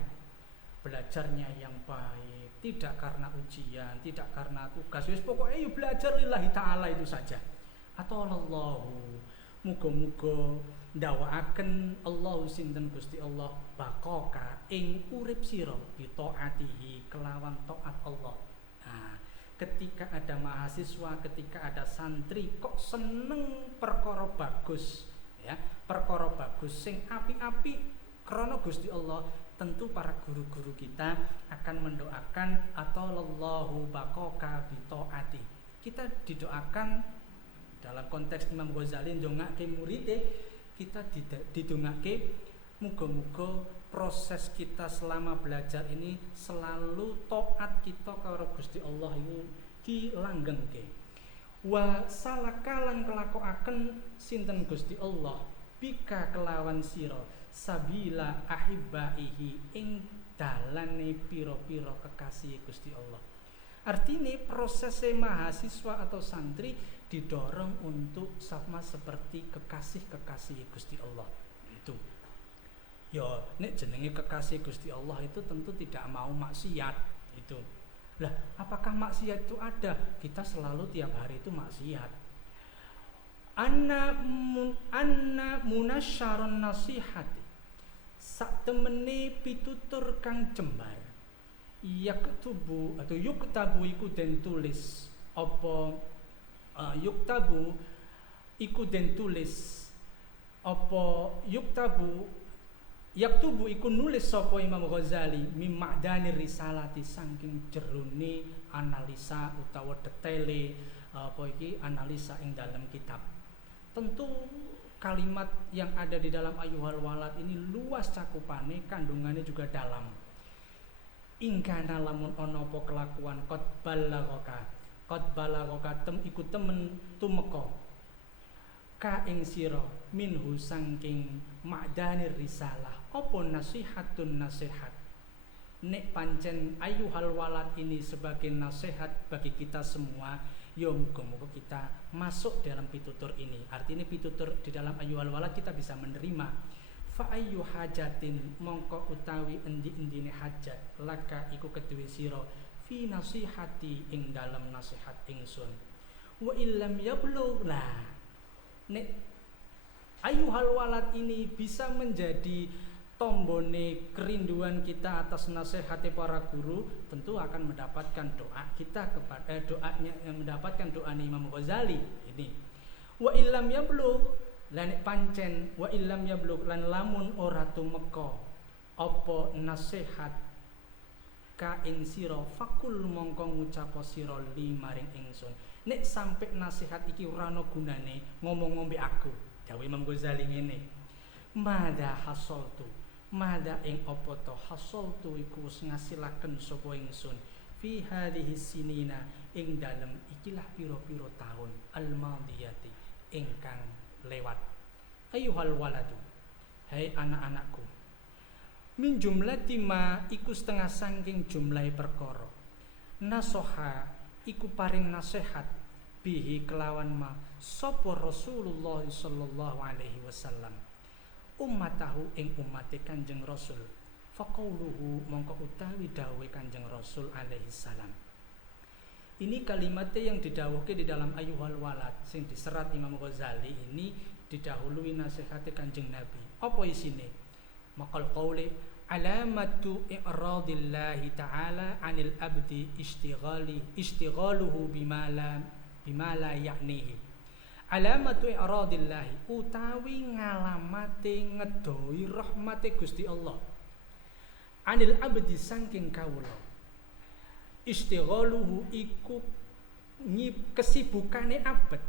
belajarnya yang baik, tidak karena ujian, tidak karena tugas, pokoknya yuk belajar lillahi ta'ala itu saja. Atau Allahu, muga-muga ndawaaken Allahu sinten Gusti Allah bakoka ing urip sira bi taatihi kelawan taat Allah. Nah, ketika ada mahasiswa, ketika ada santri kok seneng perkara bagus, ya, perkara bagus sing api-api krana Gusti Allah, tentu para guru-guru kita akan mendoakan atau lallahu bakoka bi taati. Kita didoakan dalam konteks Imam Ghazali ndongake muridé, kita didongake muga-muga proses kita selama belajar ini selalu taat kita karo Gusti Allah ini dilanggengke. Wa salakalan kelakoaken sinten Gusti Allah bika kelawan sira sabila ahibbaihi ing dalane pira-pira kekasih Gusti Allah. Artinya proses mahasiswa atau santri didorong untuk sama seperti kekasih-kekasih Gusti Allah. Itu. Ya, nek jenenge kekasih Gusti Allah itu tentu tidak mau maksiat itu. Lah, apakah maksiat itu ada? Kita selalu tiap hari itu maksiat. Anna munasyaron nasihati. Sak temene pitutur kang jembar. Yaktubu atau yuktabu iku den tulis apa yuktabu iku den tulis apa yuktabu yaktubu iku nulis sapa Imam Ghazali mim ma'dani risalati saking jerone analisa utawa detaile apa iki analisa ing dalam kitab. Tentu kalimat yang ada di dalam ayyuhal walad ini luas cakupane, kandungannya juga dalam. Ingkana lamun ono apa kelakuan qad balaghaka iku temen tumeka ka ing sira minhu sangking ma'danir risalah apa nasihatun nasihat. Nek pancen ayyuhal walad ini sebagai nasihat bagi kita semua, ya muga-muga kita masuk dalam pitutur ini. Artinya pitutur di dalam ayyuhal walad kita bisa menerima. Fa ayyu hajatin mongko utawi endi-endine hajat laka iku kedue sira fi nasihati ing dalam nasihat ingsun. Wa illam yablugh, lah nek ayyuhal walad ini bisa menjadi tombone kerinduan kita atas nasihatnya para guru, tentu akan mendapatkan doa kita kepada doanya yang mendapatkan doa Imam Ghazali ini. Wa illam yablugh, lan pancen wa illam yablugh lan lamun ora tumeka apa nasihat ka ing sira fakul mongko ngucap sira li maring ingsun. Nek sampai nasihat iki ora ana gunane, ngomong mbek aku. Dawuh Imam Ghazali ngene. Mada hasoltu, mada ing apa to hasoltu iku wis ngasilaken sapa ingsun fi hadhihi sinina ing dalem ikilah pira-pira taun al-madiyati ingkang lewat. Ayyuhal waladu, hai anak-anakku, min jumlati ma iku setengah saking jumlahe perkara. Nasoha iku paring nasihat bihi kelawan ma sapa Rasulullah sallallahu alaihi wasallam ummatahu ing ummate Kanjeng Rasul. Faqauluhu mongko utawi dawuhe Kanjeng Rasul alaihi salam. Ini kalimatnya yang didhawuhke di dalam ayyuhal walad sing diserat Imam Ghazali ini didahului nasihatnya Kanjeng Nabi. Apa isine? Maqal qauli alamatu i'radillahi ta'ala 'anil abdi istighaluhu bima la ya'nihi. Alamatu i'radillahi utawi ngalamate ngedoi rahmate Gusti Allah. 'Anil abdi saking kawula. Istighaluhu iku kesibukane abet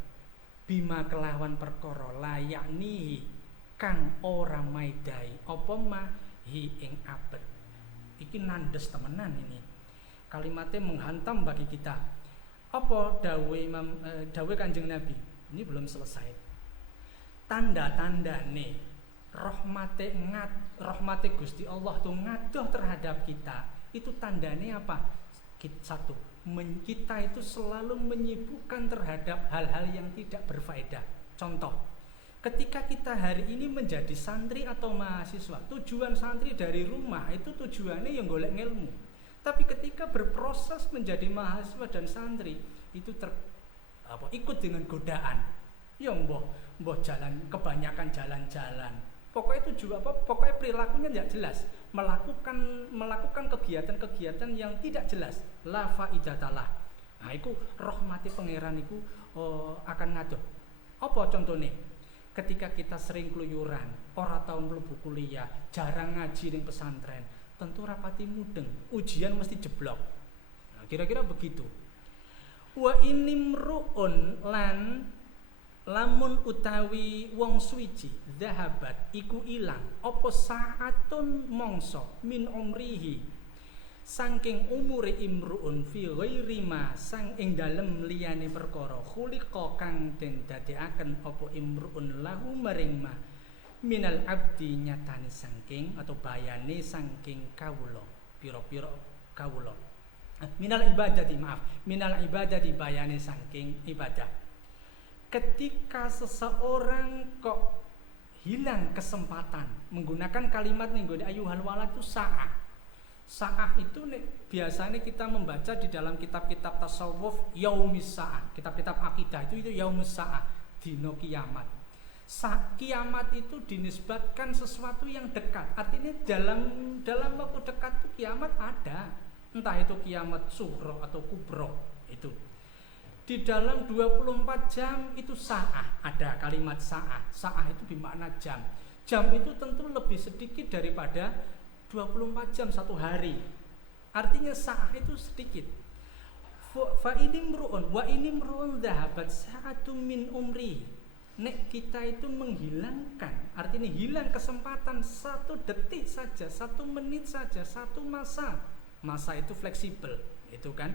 bima kelawan perkara la ya'nihi kang ora maidai apa hi ing abet. Iki nandes temenan ini. Kalimatnya menghantam bagi kita. Apa dawuh Kanjeng Nabi? Ini belum selesai. Tanda-tandane rahmate Gusti Allah tuh ngadoh terhadap kita. Itu tandane apa? Satu, kita itu selalu menyibukkan terhadap hal-hal yang tidak berfaedah. Contoh, ketika kita hari ini menjadi santri atau mahasiswa, tujuan santri dari rumah itu tujuannya yang golek ilmu. Tapi ketika berproses menjadi mahasiswa dan santri itu ikut dengan godaan. Ya mbah jalan, kebanyakan jalan-jalan. Pokoknya tujuan apa? Pokoknya perilakunya tidak jelas. Melakukan kegiatan-kegiatan yang tidak jelas. La faidatalah. Nah, iku rahmati pangeran iku akan ngadoh. Apa contohnya? Ketika kita sering keluyuran, ora tau mlebu kuliah, jarang ngaji ning pesantren, tentu rapati mudeng, ujian mesti jeblok. Nah, kira-kira begitu. Wa inimruun lan lamun utawi wong suwiji zahabat iku ilang apa saatun mongso min umrihi saking umure imruun fi ghairi ma sang ing dalem liyane perkara khuliqa kang den dadekaken apa imruun lahu maring ma minal abdi nyatane saking atau bayane saking kawula pira-pira kawula minal ibadati bayane saking ibadah. Ketika seseorang kok hilang kesempatan menggunakan kalimat ninggone ayyuhal walad itu sa'ah. Sa'ah itu biasanya kita membaca di dalam kitab-kitab tasawuf yaumis sa'ah, kitab-kitab akidah itu yaumis sa'ah, dino kiamat. Kiamat itu dinisbatkan sesuatu yang dekat. Artinya dalam waktu dekat itu kiamat ada. Entah itu kiamat sughra atau kubra itu. Di dalam 24 jam itu sa'ah, ada kalimat sa'ah. Sa'ah itu bermakna jam. Jam itu tentu lebih sedikit daripada 24 jam satu hari. Artinya sa'ah itu sedikit. Fa inimruun wa inimruun dhahabat sa'atu min umri. nek kita itu menghilangkan, artinya hilang kesempatan 1 detik saja, 1 menit saja, 1 masa itu fleksibel, itu kan,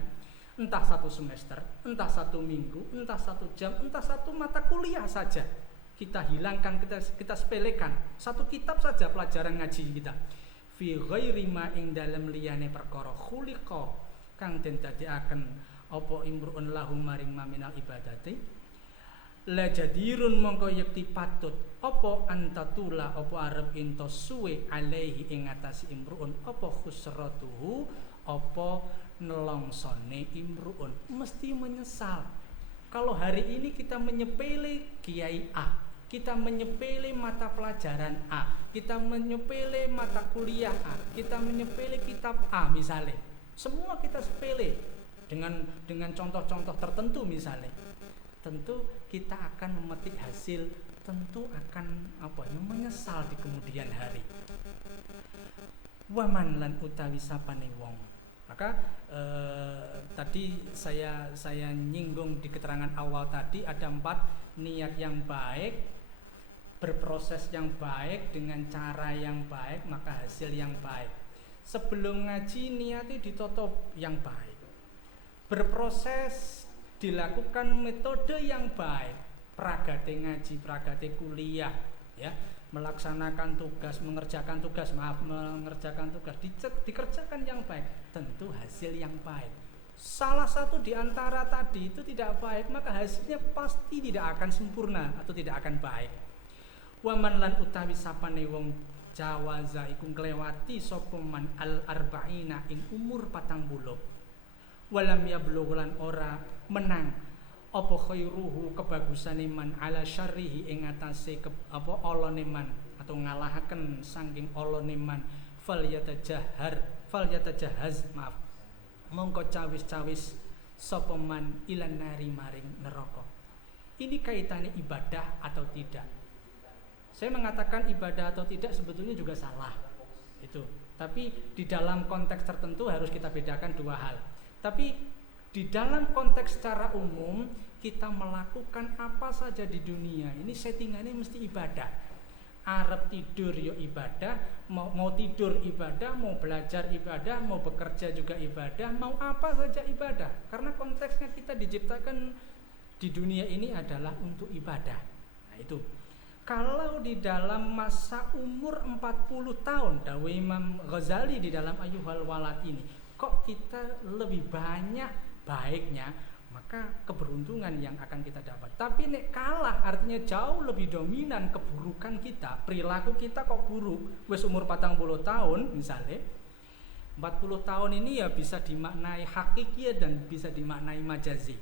entah 1 semester, entah 1 minggu, entah 1 jam, entah 1 mata kuliah saja, kita hilangkan, kita sepelekan, 1 kitab saja pelajaran ngaji kita, fi ghairi ma ing dalem liyane perkara khuliqa kang den dadekaken apa imruun lahu maring maminal ibadati la jadirun mongko yekti patut apa antatula apa arep ento suwe alaihi ing ngatasi imruun apa khusratuhu apa nelongsone imruun, mesti menyesal kalau hari ini kita menyepele kiai A, kita menyepele mata pelajaran A, kita menyepele mata kuliah A, kita menyepele kitab A misalnya, semua kita sepele dengan contoh-contoh tertentu misalnya, tentu kita akan memetik hasil, tentu akan menyesal di kemudian hari. Waman lan utawi sapane wong. Maka tadi saya nyinggung di keterangan awal tadi ada 4 niat yang baik, berproses yang baik dengan cara yang baik maka hasil yang baik. Sebelum ngaji niatnya ditutup yang baik. Berproses dilakukan metode yang baik, pragate ngaji, pragate kuliah, ya, melaksanakan tugas, mengerjakan tugas, dikerjakan yang baik, tentu hasil yang baik. Salah satu di antara tadi itu tidak baik, maka hasilnya pasti tidak akan sempurna atau tidak akan baik. Waman lan utawi sapane wong jawaza iku nglewati sapa man al arba'ina ing umur 40. Walam yablugh ora menang apa khairuhu kebagusan man ala syarrihi ing atase olone man atau ngalahaken saking olone man falyatajahaz mongko cawis-cawis sapa man ilan nari maring neraka. Ini kaitannya ibadah atau tidak. Saya mengatakan ibadah atau tidak sebetulnya juga salah itu, tapi di dalam konteks tertentu harus kita bedakan 2 hal. Tapi di dalam konteks secara umum kita melakukan apa saja di dunia ini settingannya mesti ibadah. Arep tidur ya ibadah, mau tidur ibadah, mau belajar ibadah, mau bekerja juga ibadah, mau apa saja ibadah. Karena konteksnya kita diciptakan di dunia ini adalah untuk ibadah. Nah itu. Kalau di dalam masa umur 40 tahun, dawuh Imam Ghazali di dalam Ayyuhal Walad ini, kok kita lebih banyak baiknya, maka keberuntungan yang akan kita dapat. Tapi nek kalah artinya jauh lebih dominan keburukan kita, perilaku kita kok buruk, wis umur 40 tahun misalnya, 40 tahun ini ya bisa dimaknai hakiki dan bisa dimaknai majazi.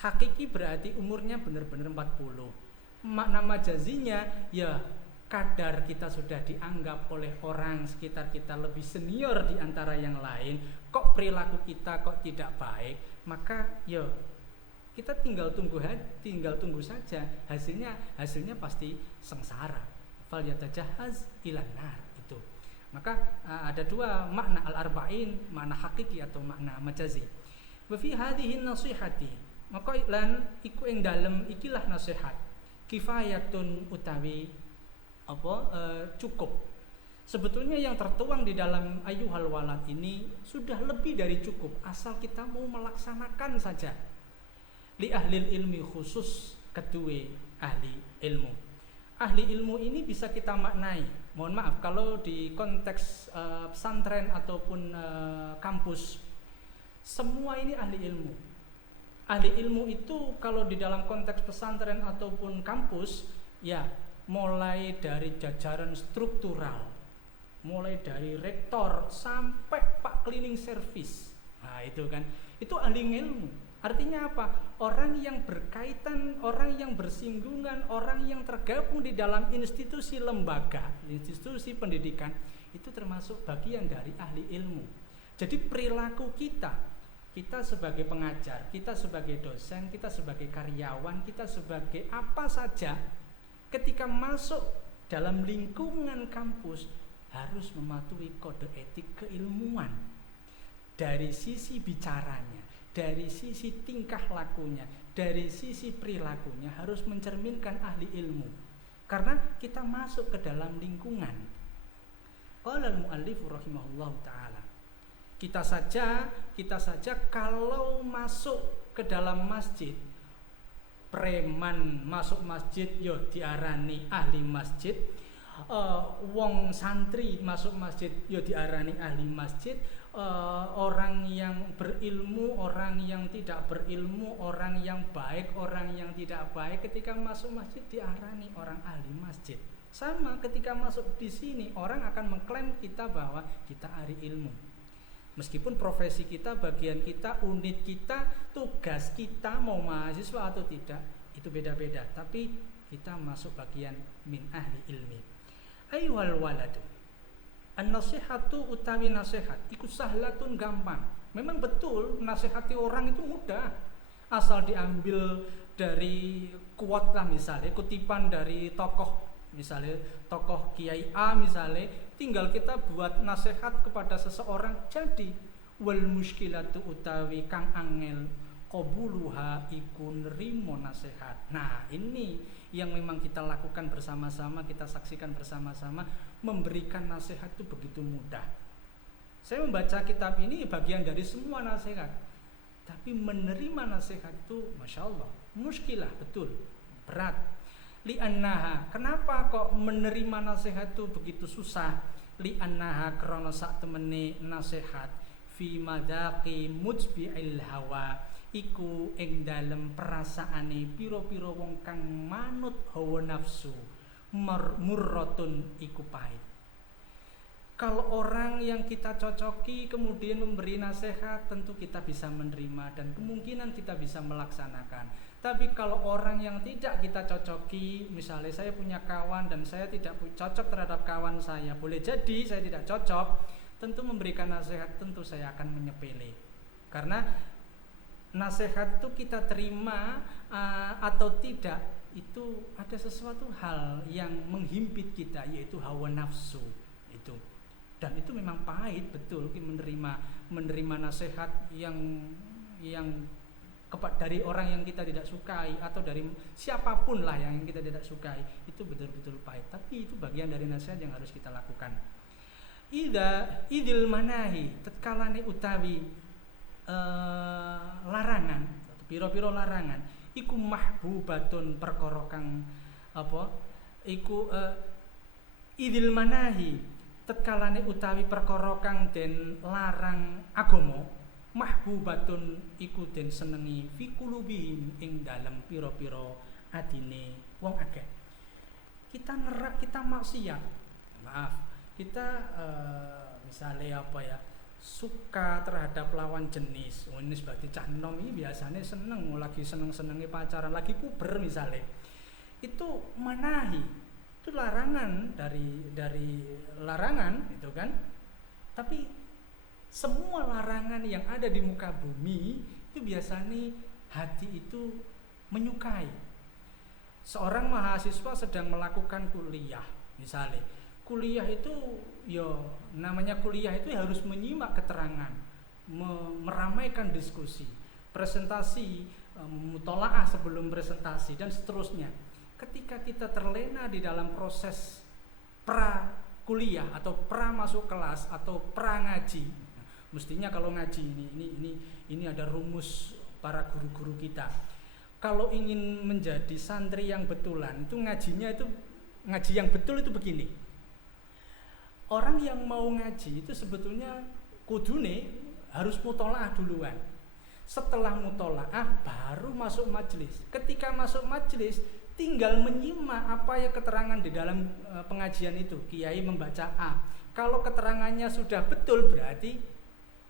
Hakiki berarti umurnya benar-benar 40. Makna majazinya ya kadar kita sudah dianggap oleh orang sekitar kita lebih senior di antara yang lain, kok perilaku kita kok tidak baik, maka ya kita tinggal tunggu saja, hasilnya pasti sengsara. Fal yatajahaz ilan nar itu. Maka ada 2 makna al-arba'in, makna hakiki atau makna majazi. Wa fi hadhihi nasihati, maka lan iku ing dalem ikilah nasihat kifayatun utawi cukup. Sebetulnya yang tertuang di dalam Ayyuhal Walad ini sudah lebih dari cukup, asal kita mau melaksanakan saja. Li ahlil ilmi khusus kedua ahli ilmu. Ahli ilmu ini bisa kita maknai, mohon maaf kalau di konteks pesantren ataupun kampus, semua ini ahli ilmu. Ahli ilmu itu kalau di dalam konteks pesantren ataupun kampus, ya mulai dari jajaran struktural, mulai dari rektor sampai pak cleaning service. Nah itu kan, itu ahli ilmu. Artinya apa? Orang yang berkaitan, orang yang bersinggungan, orang yang tergabung di dalam institusi lembaga, institusi pendidikan, itu termasuk bagian dari ahli ilmu. Jadi perilaku kita sebagai pengajar, kita sebagai dosen, kita sebagai karyawan, kita sebagai apa saja, ketika masuk dalam lingkungan kampus harus mematuhi kode etik keilmuan. Dari sisi bicaranya, dari sisi tingkah lakunya, dari sisi perilakunya harus mencerminkan ahli ilmu, karena kita masuk ke dalam lingkungan. Qala al-muallif rahimahullahu taala, kita saja kalau masuk ke dalam masjid, preman masuk masjid yo diarani ahli masjid, wong santri masuk masjid yo diarani ahli masjid, orang yang berilmu, orang yang tidak berilmu, orang yang baik, orang yang tidak baik, ketika masuk masjid diarani orang ahli masjid. Sama ketika masuk di sini orang akan mengklaim kita bahwa kita ahli ilmu. Meskipun profesi kita, bagian kita, unit kita, tugas kita mau mahasiswa atau tidak itu beda-beda, tapi kita masuk bagian min ahli ilmi. Ayyuhal waladu, an-nasihatu utawi nasihat iku sahlatun, gampang. Memang betul nasihati orang itu mudah, asal diambil dari quote lah, misalnya kutipan dari tokoh, misalnya tokoh Kiai A misalnya, tinggal kita buat nasihat kepada seseorang jadi. Wal muskilatu utawi kang angel qabuluha iku nrimo nasihat. Nah, ini yang memang kita lakukan bersama-sama, kita saksikan bersama-sama. Memberikan nasihat itu begitu mudah. Saya membaca kitab ini bagian dari semua nasihat, tapi menerima nasihat itu Masya Allah muskilah, betul, berat. Li'annaha, kenapa kok menerima nasihat itu begitu susah? Li'annaha krana sak temene nasihat fi madaqi mujbi'il hawa, iku ing dalem perasaane pira-pira wong kang manut hawa nafsu, murratun iku pahit. Kalau orang yang kita cocoki kemudian memberi nasihat, tentu kita bisa menerima dan kemungkinan kita bisa melaksanakan. Tapi kalau orang yang tidak kita cocoki, misalnya saya punya kawan dan saya tidak cocok terhadap kawan saya, boleh jadi saya tidak cocok, tentu memberikan nasihat tentu saya akan menyepele. Karena nasihat itu kita terima atau tidak, itu ada sesuatu hal yang menghimpit kita, yaitu hawa nafsu itu. Dan itu memang pahit betul, menerima nasihat yang dari orang yang kita tidak sukai atau dari siapapun lah yang kita tidak sukai, itu betul-betul pahit. Tapi itu bagian dari nasihat yang harus kita lakukan. Idil manahi, tetkalane utawi larangan, piro-piro larangan, iku mahbubatun perkara kang apa? Iku idil manahi, tetkalane utawi perkara kang den larang agama, mahbubatun iku den senengi fi qulubihim ing dalem pira-pira atine wong akeh. Kita nerak, kita maksiat, maaf, kita misalnya apa ya, suka terhadap lawan jenis. Ini sebagai cah enom ini biasanya seneng, lagi seneng-senengnya pacaran, lagi puber misalnya, itu manahi, itu larangan dari larangan itu kan. Tapi semua larangan yang ada di muka bumi itu biasanya hati itu menyukai. Seorang mahasiswa sedang melakukan kuliah misalnya, kuliah itu namanya kuliah itu harus menyimak keterangan, meramaikan diskusi, presentasi, mutolaah sebelum presentasi dan seterusnya. Ketika kita terlena di dalam proses pra kuliah atau pra masuk kelas atau pra ngaji, mestinya kalau ngaji ini ada rumus para guru-guru kita. Kalau ingin menjadi santri yang betulan, itu ngajinya itu ngaji yang betul itu begini. Orang yang mau ngaji itu sebetulnya kudune harus mutolaah duluan. Setelah mutolaah baru masuk majelis. Ketika masuk majelis tinggal menyimak apa ya keterangan di dalam pengajian itu. Kiai membaca A. Kalau keterangannya sudah betul berarti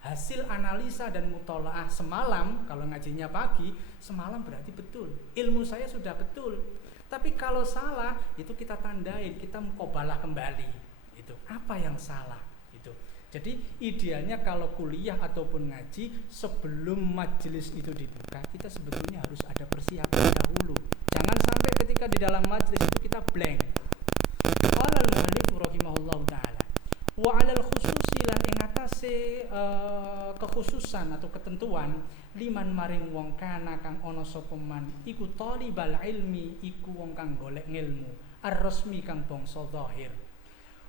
hasil analisa dan mutolaah semalam, kalau ngajinya pagi, semalam berarti betul. Ilmu saya sudah betul. Tapi kalau salah, itu kita tandain, kita muqabalah kembali. Itu apa yang salah? Itu. Jadi idealnya kalau kuliah ataupun ngaji, sebelum majelis itu dibuka, kita sebetulnya harus ada persiapan dahulu. Jangan sampai ketika di dalam majelis itu kita blank. Qala al-muallif rahimahullahu taala, wa 'alal khususi lan ing atase kekhususan atau ketentuan liman maring wong kana kang ana sapa man iku talibal ilmi iku wong kang golek ngilmu ar-rasmi kang bangsa zahir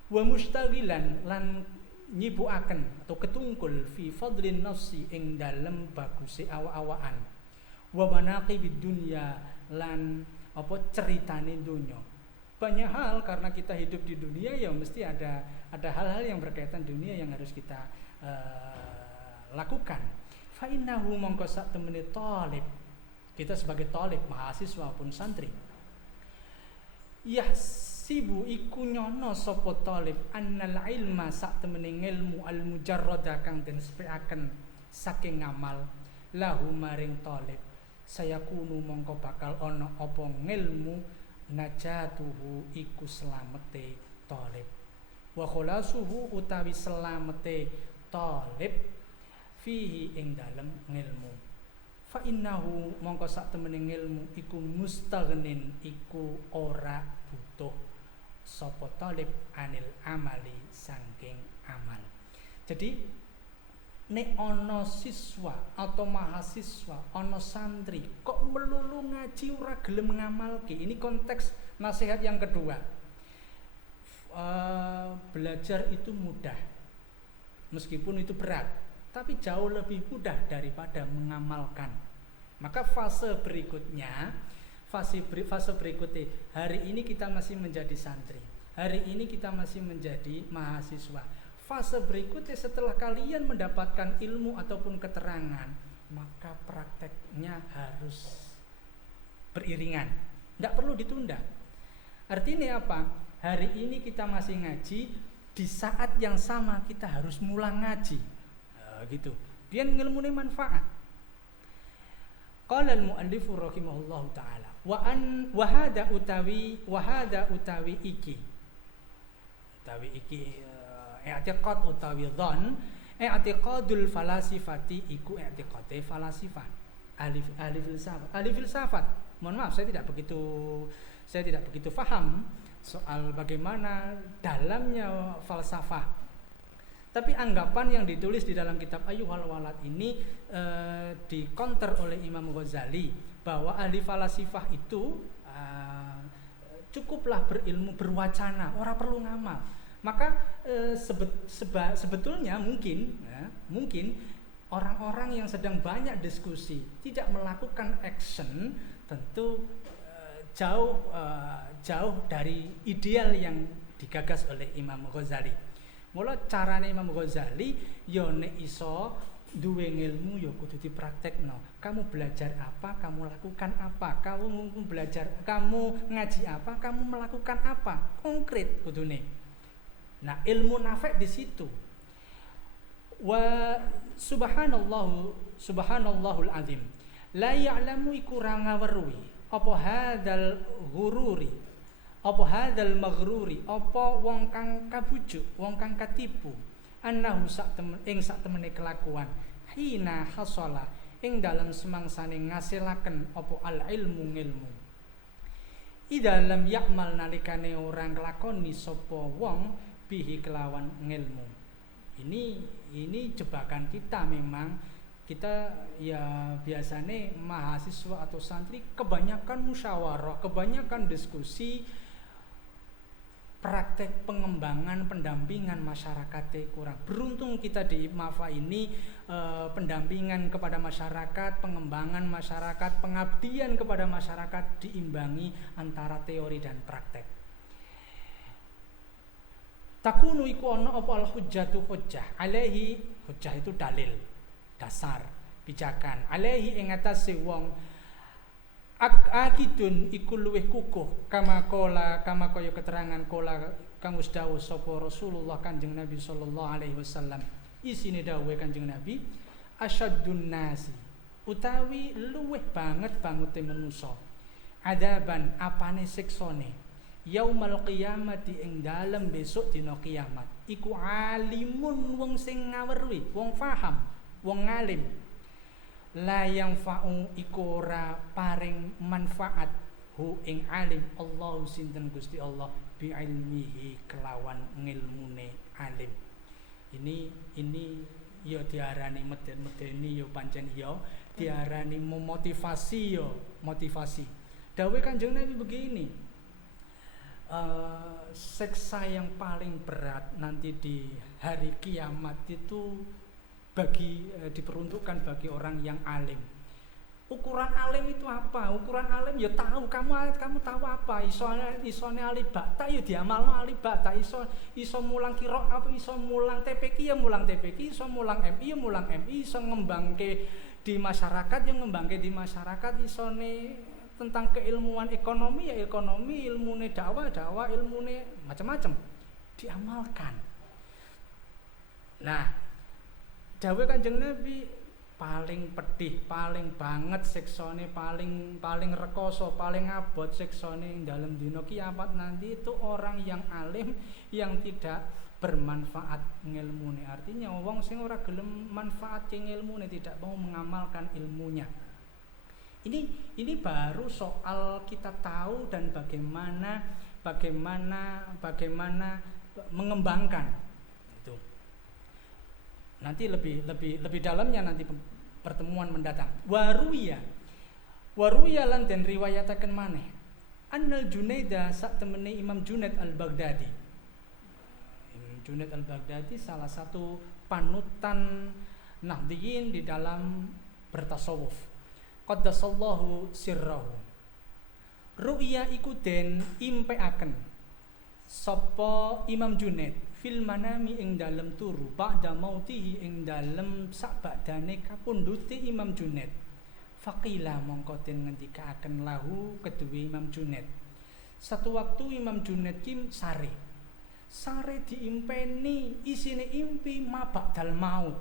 wa mustaghilan lan nyibukaken atau ketungkul fi fadlin nafsi ing dalem baguse awak-awakan wa manaqibid dunya lan apa ceritane dunya. Banyak hal karena kita hidup di dunia ya mesti ada hal-hal yang berkaitan dunia yang harus kita lakukan. Fa innahu mongko sak temene talib. Kita sebagai talib, mahasiswa pun santri. Yahsibu iku nyono sapa talib annal ilma sak temene ilmu al mujarrada kang den sepekaken saking ngamal lahu maring talib. Sayakunu mongko bakal ana apa ngilmu najatuhu iku slamete talib wa khulasuhu utawi slamete talib fihi ing dalem ngilmu fa innahu mongko sak temene ngilmu iku mustaghnin iku ora butuh sapa talib anil amali saking amal. Jadi nek ana siswa atau mahasiswa, ana santri kok melulu ngaji ora gelem ngamalke. Ini konteks nasihat yang kedua. Belajar itu mudah. Meskipun itu berat, tapi jauh lebih mudah daripada mengamalkan. Maka fase berikutnya hari ini kita masih menjadi santri. Hari ini kita masih menjadi mahasiswa. Fase berikutnya setelah kalian mendapatkan ilmu ataupun keterangan, maka prakteknya harus beriringan, tidak perlu ditunda. Artinya apa? Hari ini kita masih ngaji, di saat yang sama kita harus mulang ngaji, gitu. Biar ngilmune manfaat. Qala al-muallifu rahimahullahu taala wa hada utawi iki i'tiqad utawi dhon i'tiqadul falasifati iku i'tiqade falasifah ahli filsafat. Mohon maaf saya tidak begitu paham soal bagaimana dalamnya falsafah. Tapi anggapan yang ditulis di dalam kitab Ayyuhal Walad ini dikonter oleh Imam Ghazali bahwa ahli falasifah itu cukuplah berilmu berwacana, ora perlu ngamal. Maka sebetulnya mungkin orang-orang yang sedang banyak diskusi tidak melakukan action tentu jauh dari ideal yang digagas oleh Imam Ghazali. Mula carane Imam Ghazali ya nek iso duwe ilmu ya kudu dipraktekno. Kamu belajar apa, kamu lakukan apa. Kamu ngaji apa, kamu melakukan apa. Konkret kudune. Nah, ilmu nafek di situ. Wa subhanallahul azim. La ya'lamu iku ra ngaweruhi apa hadzal ghururi, apa hadzal maghruri, apa wong kang kabujuk, wong kang katipu. Annahu sak temene kelakuan hina hasala ing dalam semangsane ngasilaken apa al ilmu ngilmu. Ida lam ya'mal nalikane orang nglakoni sapa wong bihi kelawan ngilmu. Ini jebakan kita. Memang kita ya biasanya mahasiswa atau santri kebanyakan musyawarah, kebanyakan diskusi, praktek pengembangan pendampingan masyarakatnya kurang. Beruntung kita di MAFA ini pendampingan kepada masyarakat, pengembangan masyarakat, pengabdian kepada masyarakat diimbangi antara teori dan praktek. Takunu iku ana apa al-hujjatu hujjah. Alaihi hujjah itu dalil, dasar, pijakan. Alaihi ing atase wong akidun iku luweh kukuh kama kaya keterangan kola kang wis dawuh sapa Rasulullah Kanjeng Nabi sallallahu alaihi wasallam. Isine dawuhe Kanjeng Nabi, asyaddun nasi utawi luweh bangete manusa. Adaban apane siksane yaumal qiyamati ing dalem besok dina kiamat iku alimun wong sing ngaweruhi, wong faham, wong ngalim. La yang fa'u iku ora paring manfaat hu ing alim Allah sinten Gusti Allah bi ilmihi kelawan ngilmune alim. Ini ya diarani meden-medeni ya pancen ya, diarani memotivasi ya motivasi. Dawuh Kanjeng Nabi begini, siksa yang paling berat nanti di hari kiamat itu diperuntukkan bagi orang yang alim. Ukuran alim itu apa? Ukuran alim ya tahu, kamu tahu apa? Isone alibak tak ya diamalno alibak tak iso mulang kira apa, iso mulang TPQ ya mulang TPQ, iso mulang MI ya mulang MI, iso ngembangke di masyarakat ya ngembangke di masyarakat, isone tentang keilmuan ekonomi ya ekonomi, ilmune dakwah ilmune macam-macam diamalkan. Nah, dawuh Kanjeng Nabi paling pedih, paling banget siksane, paling rekoso, paling abot siksane dalam dina kiamat nanti itu orang yang alim yang tidak bermanfaat ngilmune. Artinya wong sing ora gelem manfaat ngilmune, tidak mau mengamalkan ilmunya. Ini baru soal kita tahu dan bagaimana mengembangkan. Nanti lebih dalamnya nanti pertemuan mendatang. Waruya lan den riwayataken maneh Annal Junaida sak temene Imam Junaid Al-Baghdadi. Imam Junaid Al-Baghdadi salah satu panutan Nahdliyin di dalam bertasawuf. Qaddasallahu sirrahu. Ru'ya iku den impeaken sapa Imam Junaid fil manami ing dalem turu ba'da mautihi ing dalem sak badane kapundhute Imam Junaid. Faqila mongko den ngendikaaken lahu kedue Imam Junaid. Satu waktu Imam Junaid ki sare diimpeni isine impi ma ba'dal maut.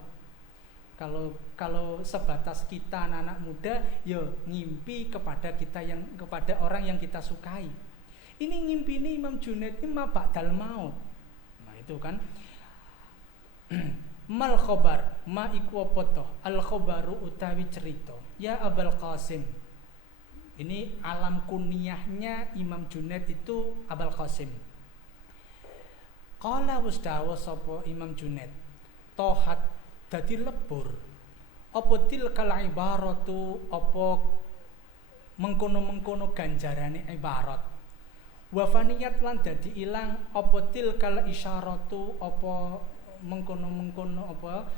Kalau sebatas kita anak muda ya ngimpi kepada orang yang kita sukai. Ini ngimpini Imam Junaid ini ma ba'dal maut. Itu kan mal khobar ma iku apa to al khobaru utawi cerita ya Abul Qasim. Ini alam kunyahnya Imam Junaid itu Abul Qasim. Qala wasdawa sapa Imam Junaid tohat dadi lebur apa tilkal ibaratu apa mengkono-mengkono ganjarane ibarat. Wafaniyat lan dadi ilang apa tilkal isyaratu apa mengkono-mengkono apa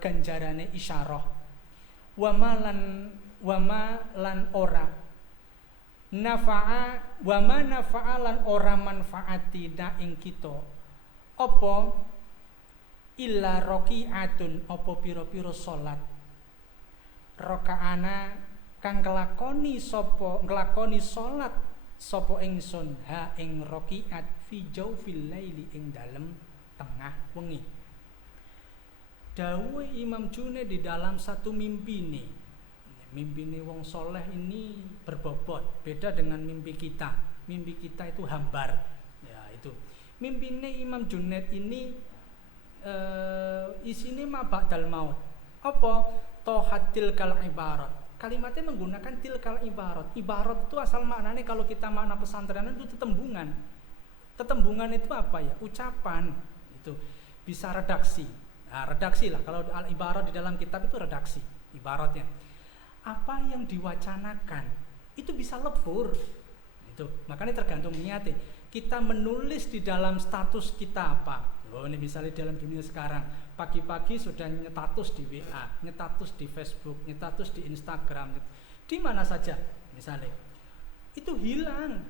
ganjarane isyarah. Wama lan ora nafa'a wama nafa'a lan ora manfaati da ing kita apa illa raqi'atun apa pira-pira salat rakaana kang nglakoni salat sapa ingsun ha ing raqiat fi jaufil laili ing dalem tengah wengi. Dawuh Imam Junaid di dalam satu mimpine wong soleh ini berbobot, beda dengan mimpi kita. Mimpi kita itu hambar. Ya itu. Mimpine Imam Junaid ini isine ma ba'dal maut. Apa? Tohatil kal ibarat. Kalimatnya menggunakan tilkal ibarat. Ibarat itu asal maknanya kalau kita makna pesantren itu tetembungan. Tetembungan itu apa ya? Ucapan. Itu bisa redaksi. Nah, redaksi lah. Kalau al-ibarat di dalam kitab itu redaksi. Ibaratnya. Apa yang diwacanakan itu bisa lebur. Itu. Makanya tergantung niatnya. Kita menulis di dalam status kita apa? Oh, ini misalnya dalam dunia sekarang. Pagi-pagi sudah nyetatus di WA, nyetatus di Facebook, nyetatus di Instagram, di mana saja misalnya. Itu hilang,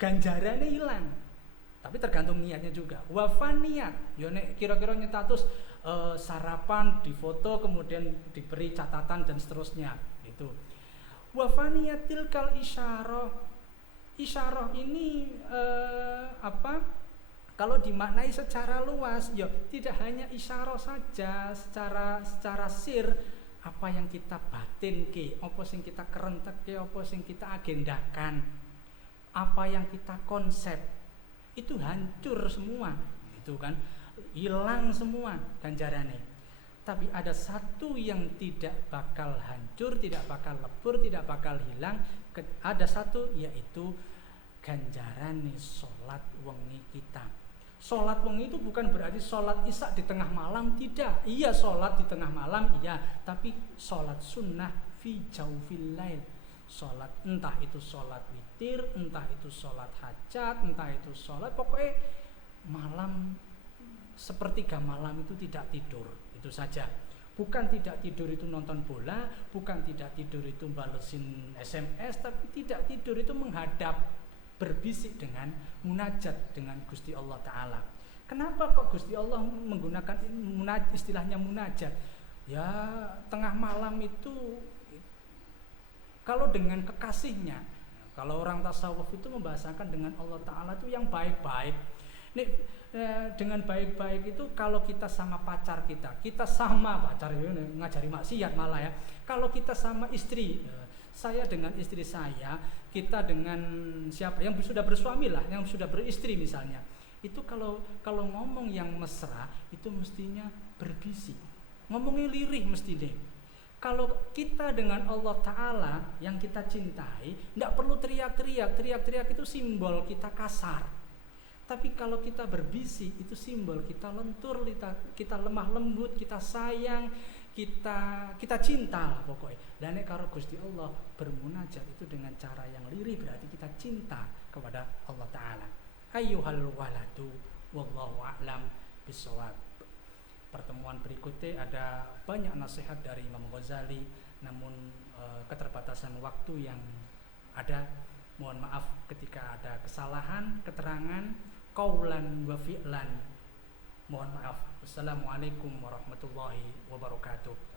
ganjarannya hilang. Tapi tergantung niatnya juga. Wafaniat, yo nek kira-kira nyetatus sarapan di foto kemudian diberi catatan dan seterusnya. Itu. Wafaniat tilkal isyarah. Isyarah ini apa? Kalau dimaknai secara luas, ya tidak hanya isyarah saja, secara sir apa yang kita batin ke, apa yang kita kerentek ke, apa yang kita agendakan, apa yang kita konsep, itu hancur semua, itu kan, hilang semua ganjarannya. Tapi ada satu yang tidak bakal hancur, tidak bakal lebur, tidak bakal hilang, ada satu yaitu ganjarane salat wengi kita. Sholat wengi itu bukan berarti sholat isya di tengah malam, tidak. Iya sholat di tengah malam, iya, tapi sholat sunnah fi jaufil lail. Sholat entah itu sholat witir, entah itu sholat hajat, entah itu sholat pokoknya malam, sepertiga malam itu tidak tidur, itu saja. Bukan tidak tidur itu nonton bola, bukan tidak tidur itu balesin SMS, tapi tidak tidur itu menghadap, berbisik dengan munajat dengan Gusti Allah Ta'ala. Kenapa kok Gusti Allah menggunakan istilahnya munajat? Ya tengah malam itu kalau dengan kekasihnya, kalau orang tasawuf itu membahasakan dengan Allah Ta'ala itu yang baik-baik. Nih, dengan baik-baik itu kalau kita sama pacar kita sama pacar ini ngajari maksiat malah ya. Kalau kita sama istri, saya dengan istri saya, kita dengan siapa yang sudah bersuami lah, yang sudah beristri misalnya, itu kalau ngomong yang mesra itu mestinya berbisik, ngomongnya lirih mesti deh. Kalau kita dengan Allah Ta'ala yang kita cintai, tidak perlu teriak-teriak. Teriak-teriak itu simbol kita kasar. Tapi kalau kita berbisik itu simbol kita lentur, kita lemah lembut, kita sayang, kita cinta lah pokoknya. Dan kalau Gusti Allah bermunajat itu dengan cara yang lirih, berarti kita cinta kepada Allah Ta'ala. Ayyuhal waladu wallahu a'lam bishawab. Pertemuan berikutnya ada banyak nasihat dari Imam Ghazali, namun keterbatasan waktu yang ada, mohon maaf ketika ada kesalahan keterangan qaulan wa fi'lan, mohon maaf. Wassalamualaikum warahmatullahi wabarakatuh.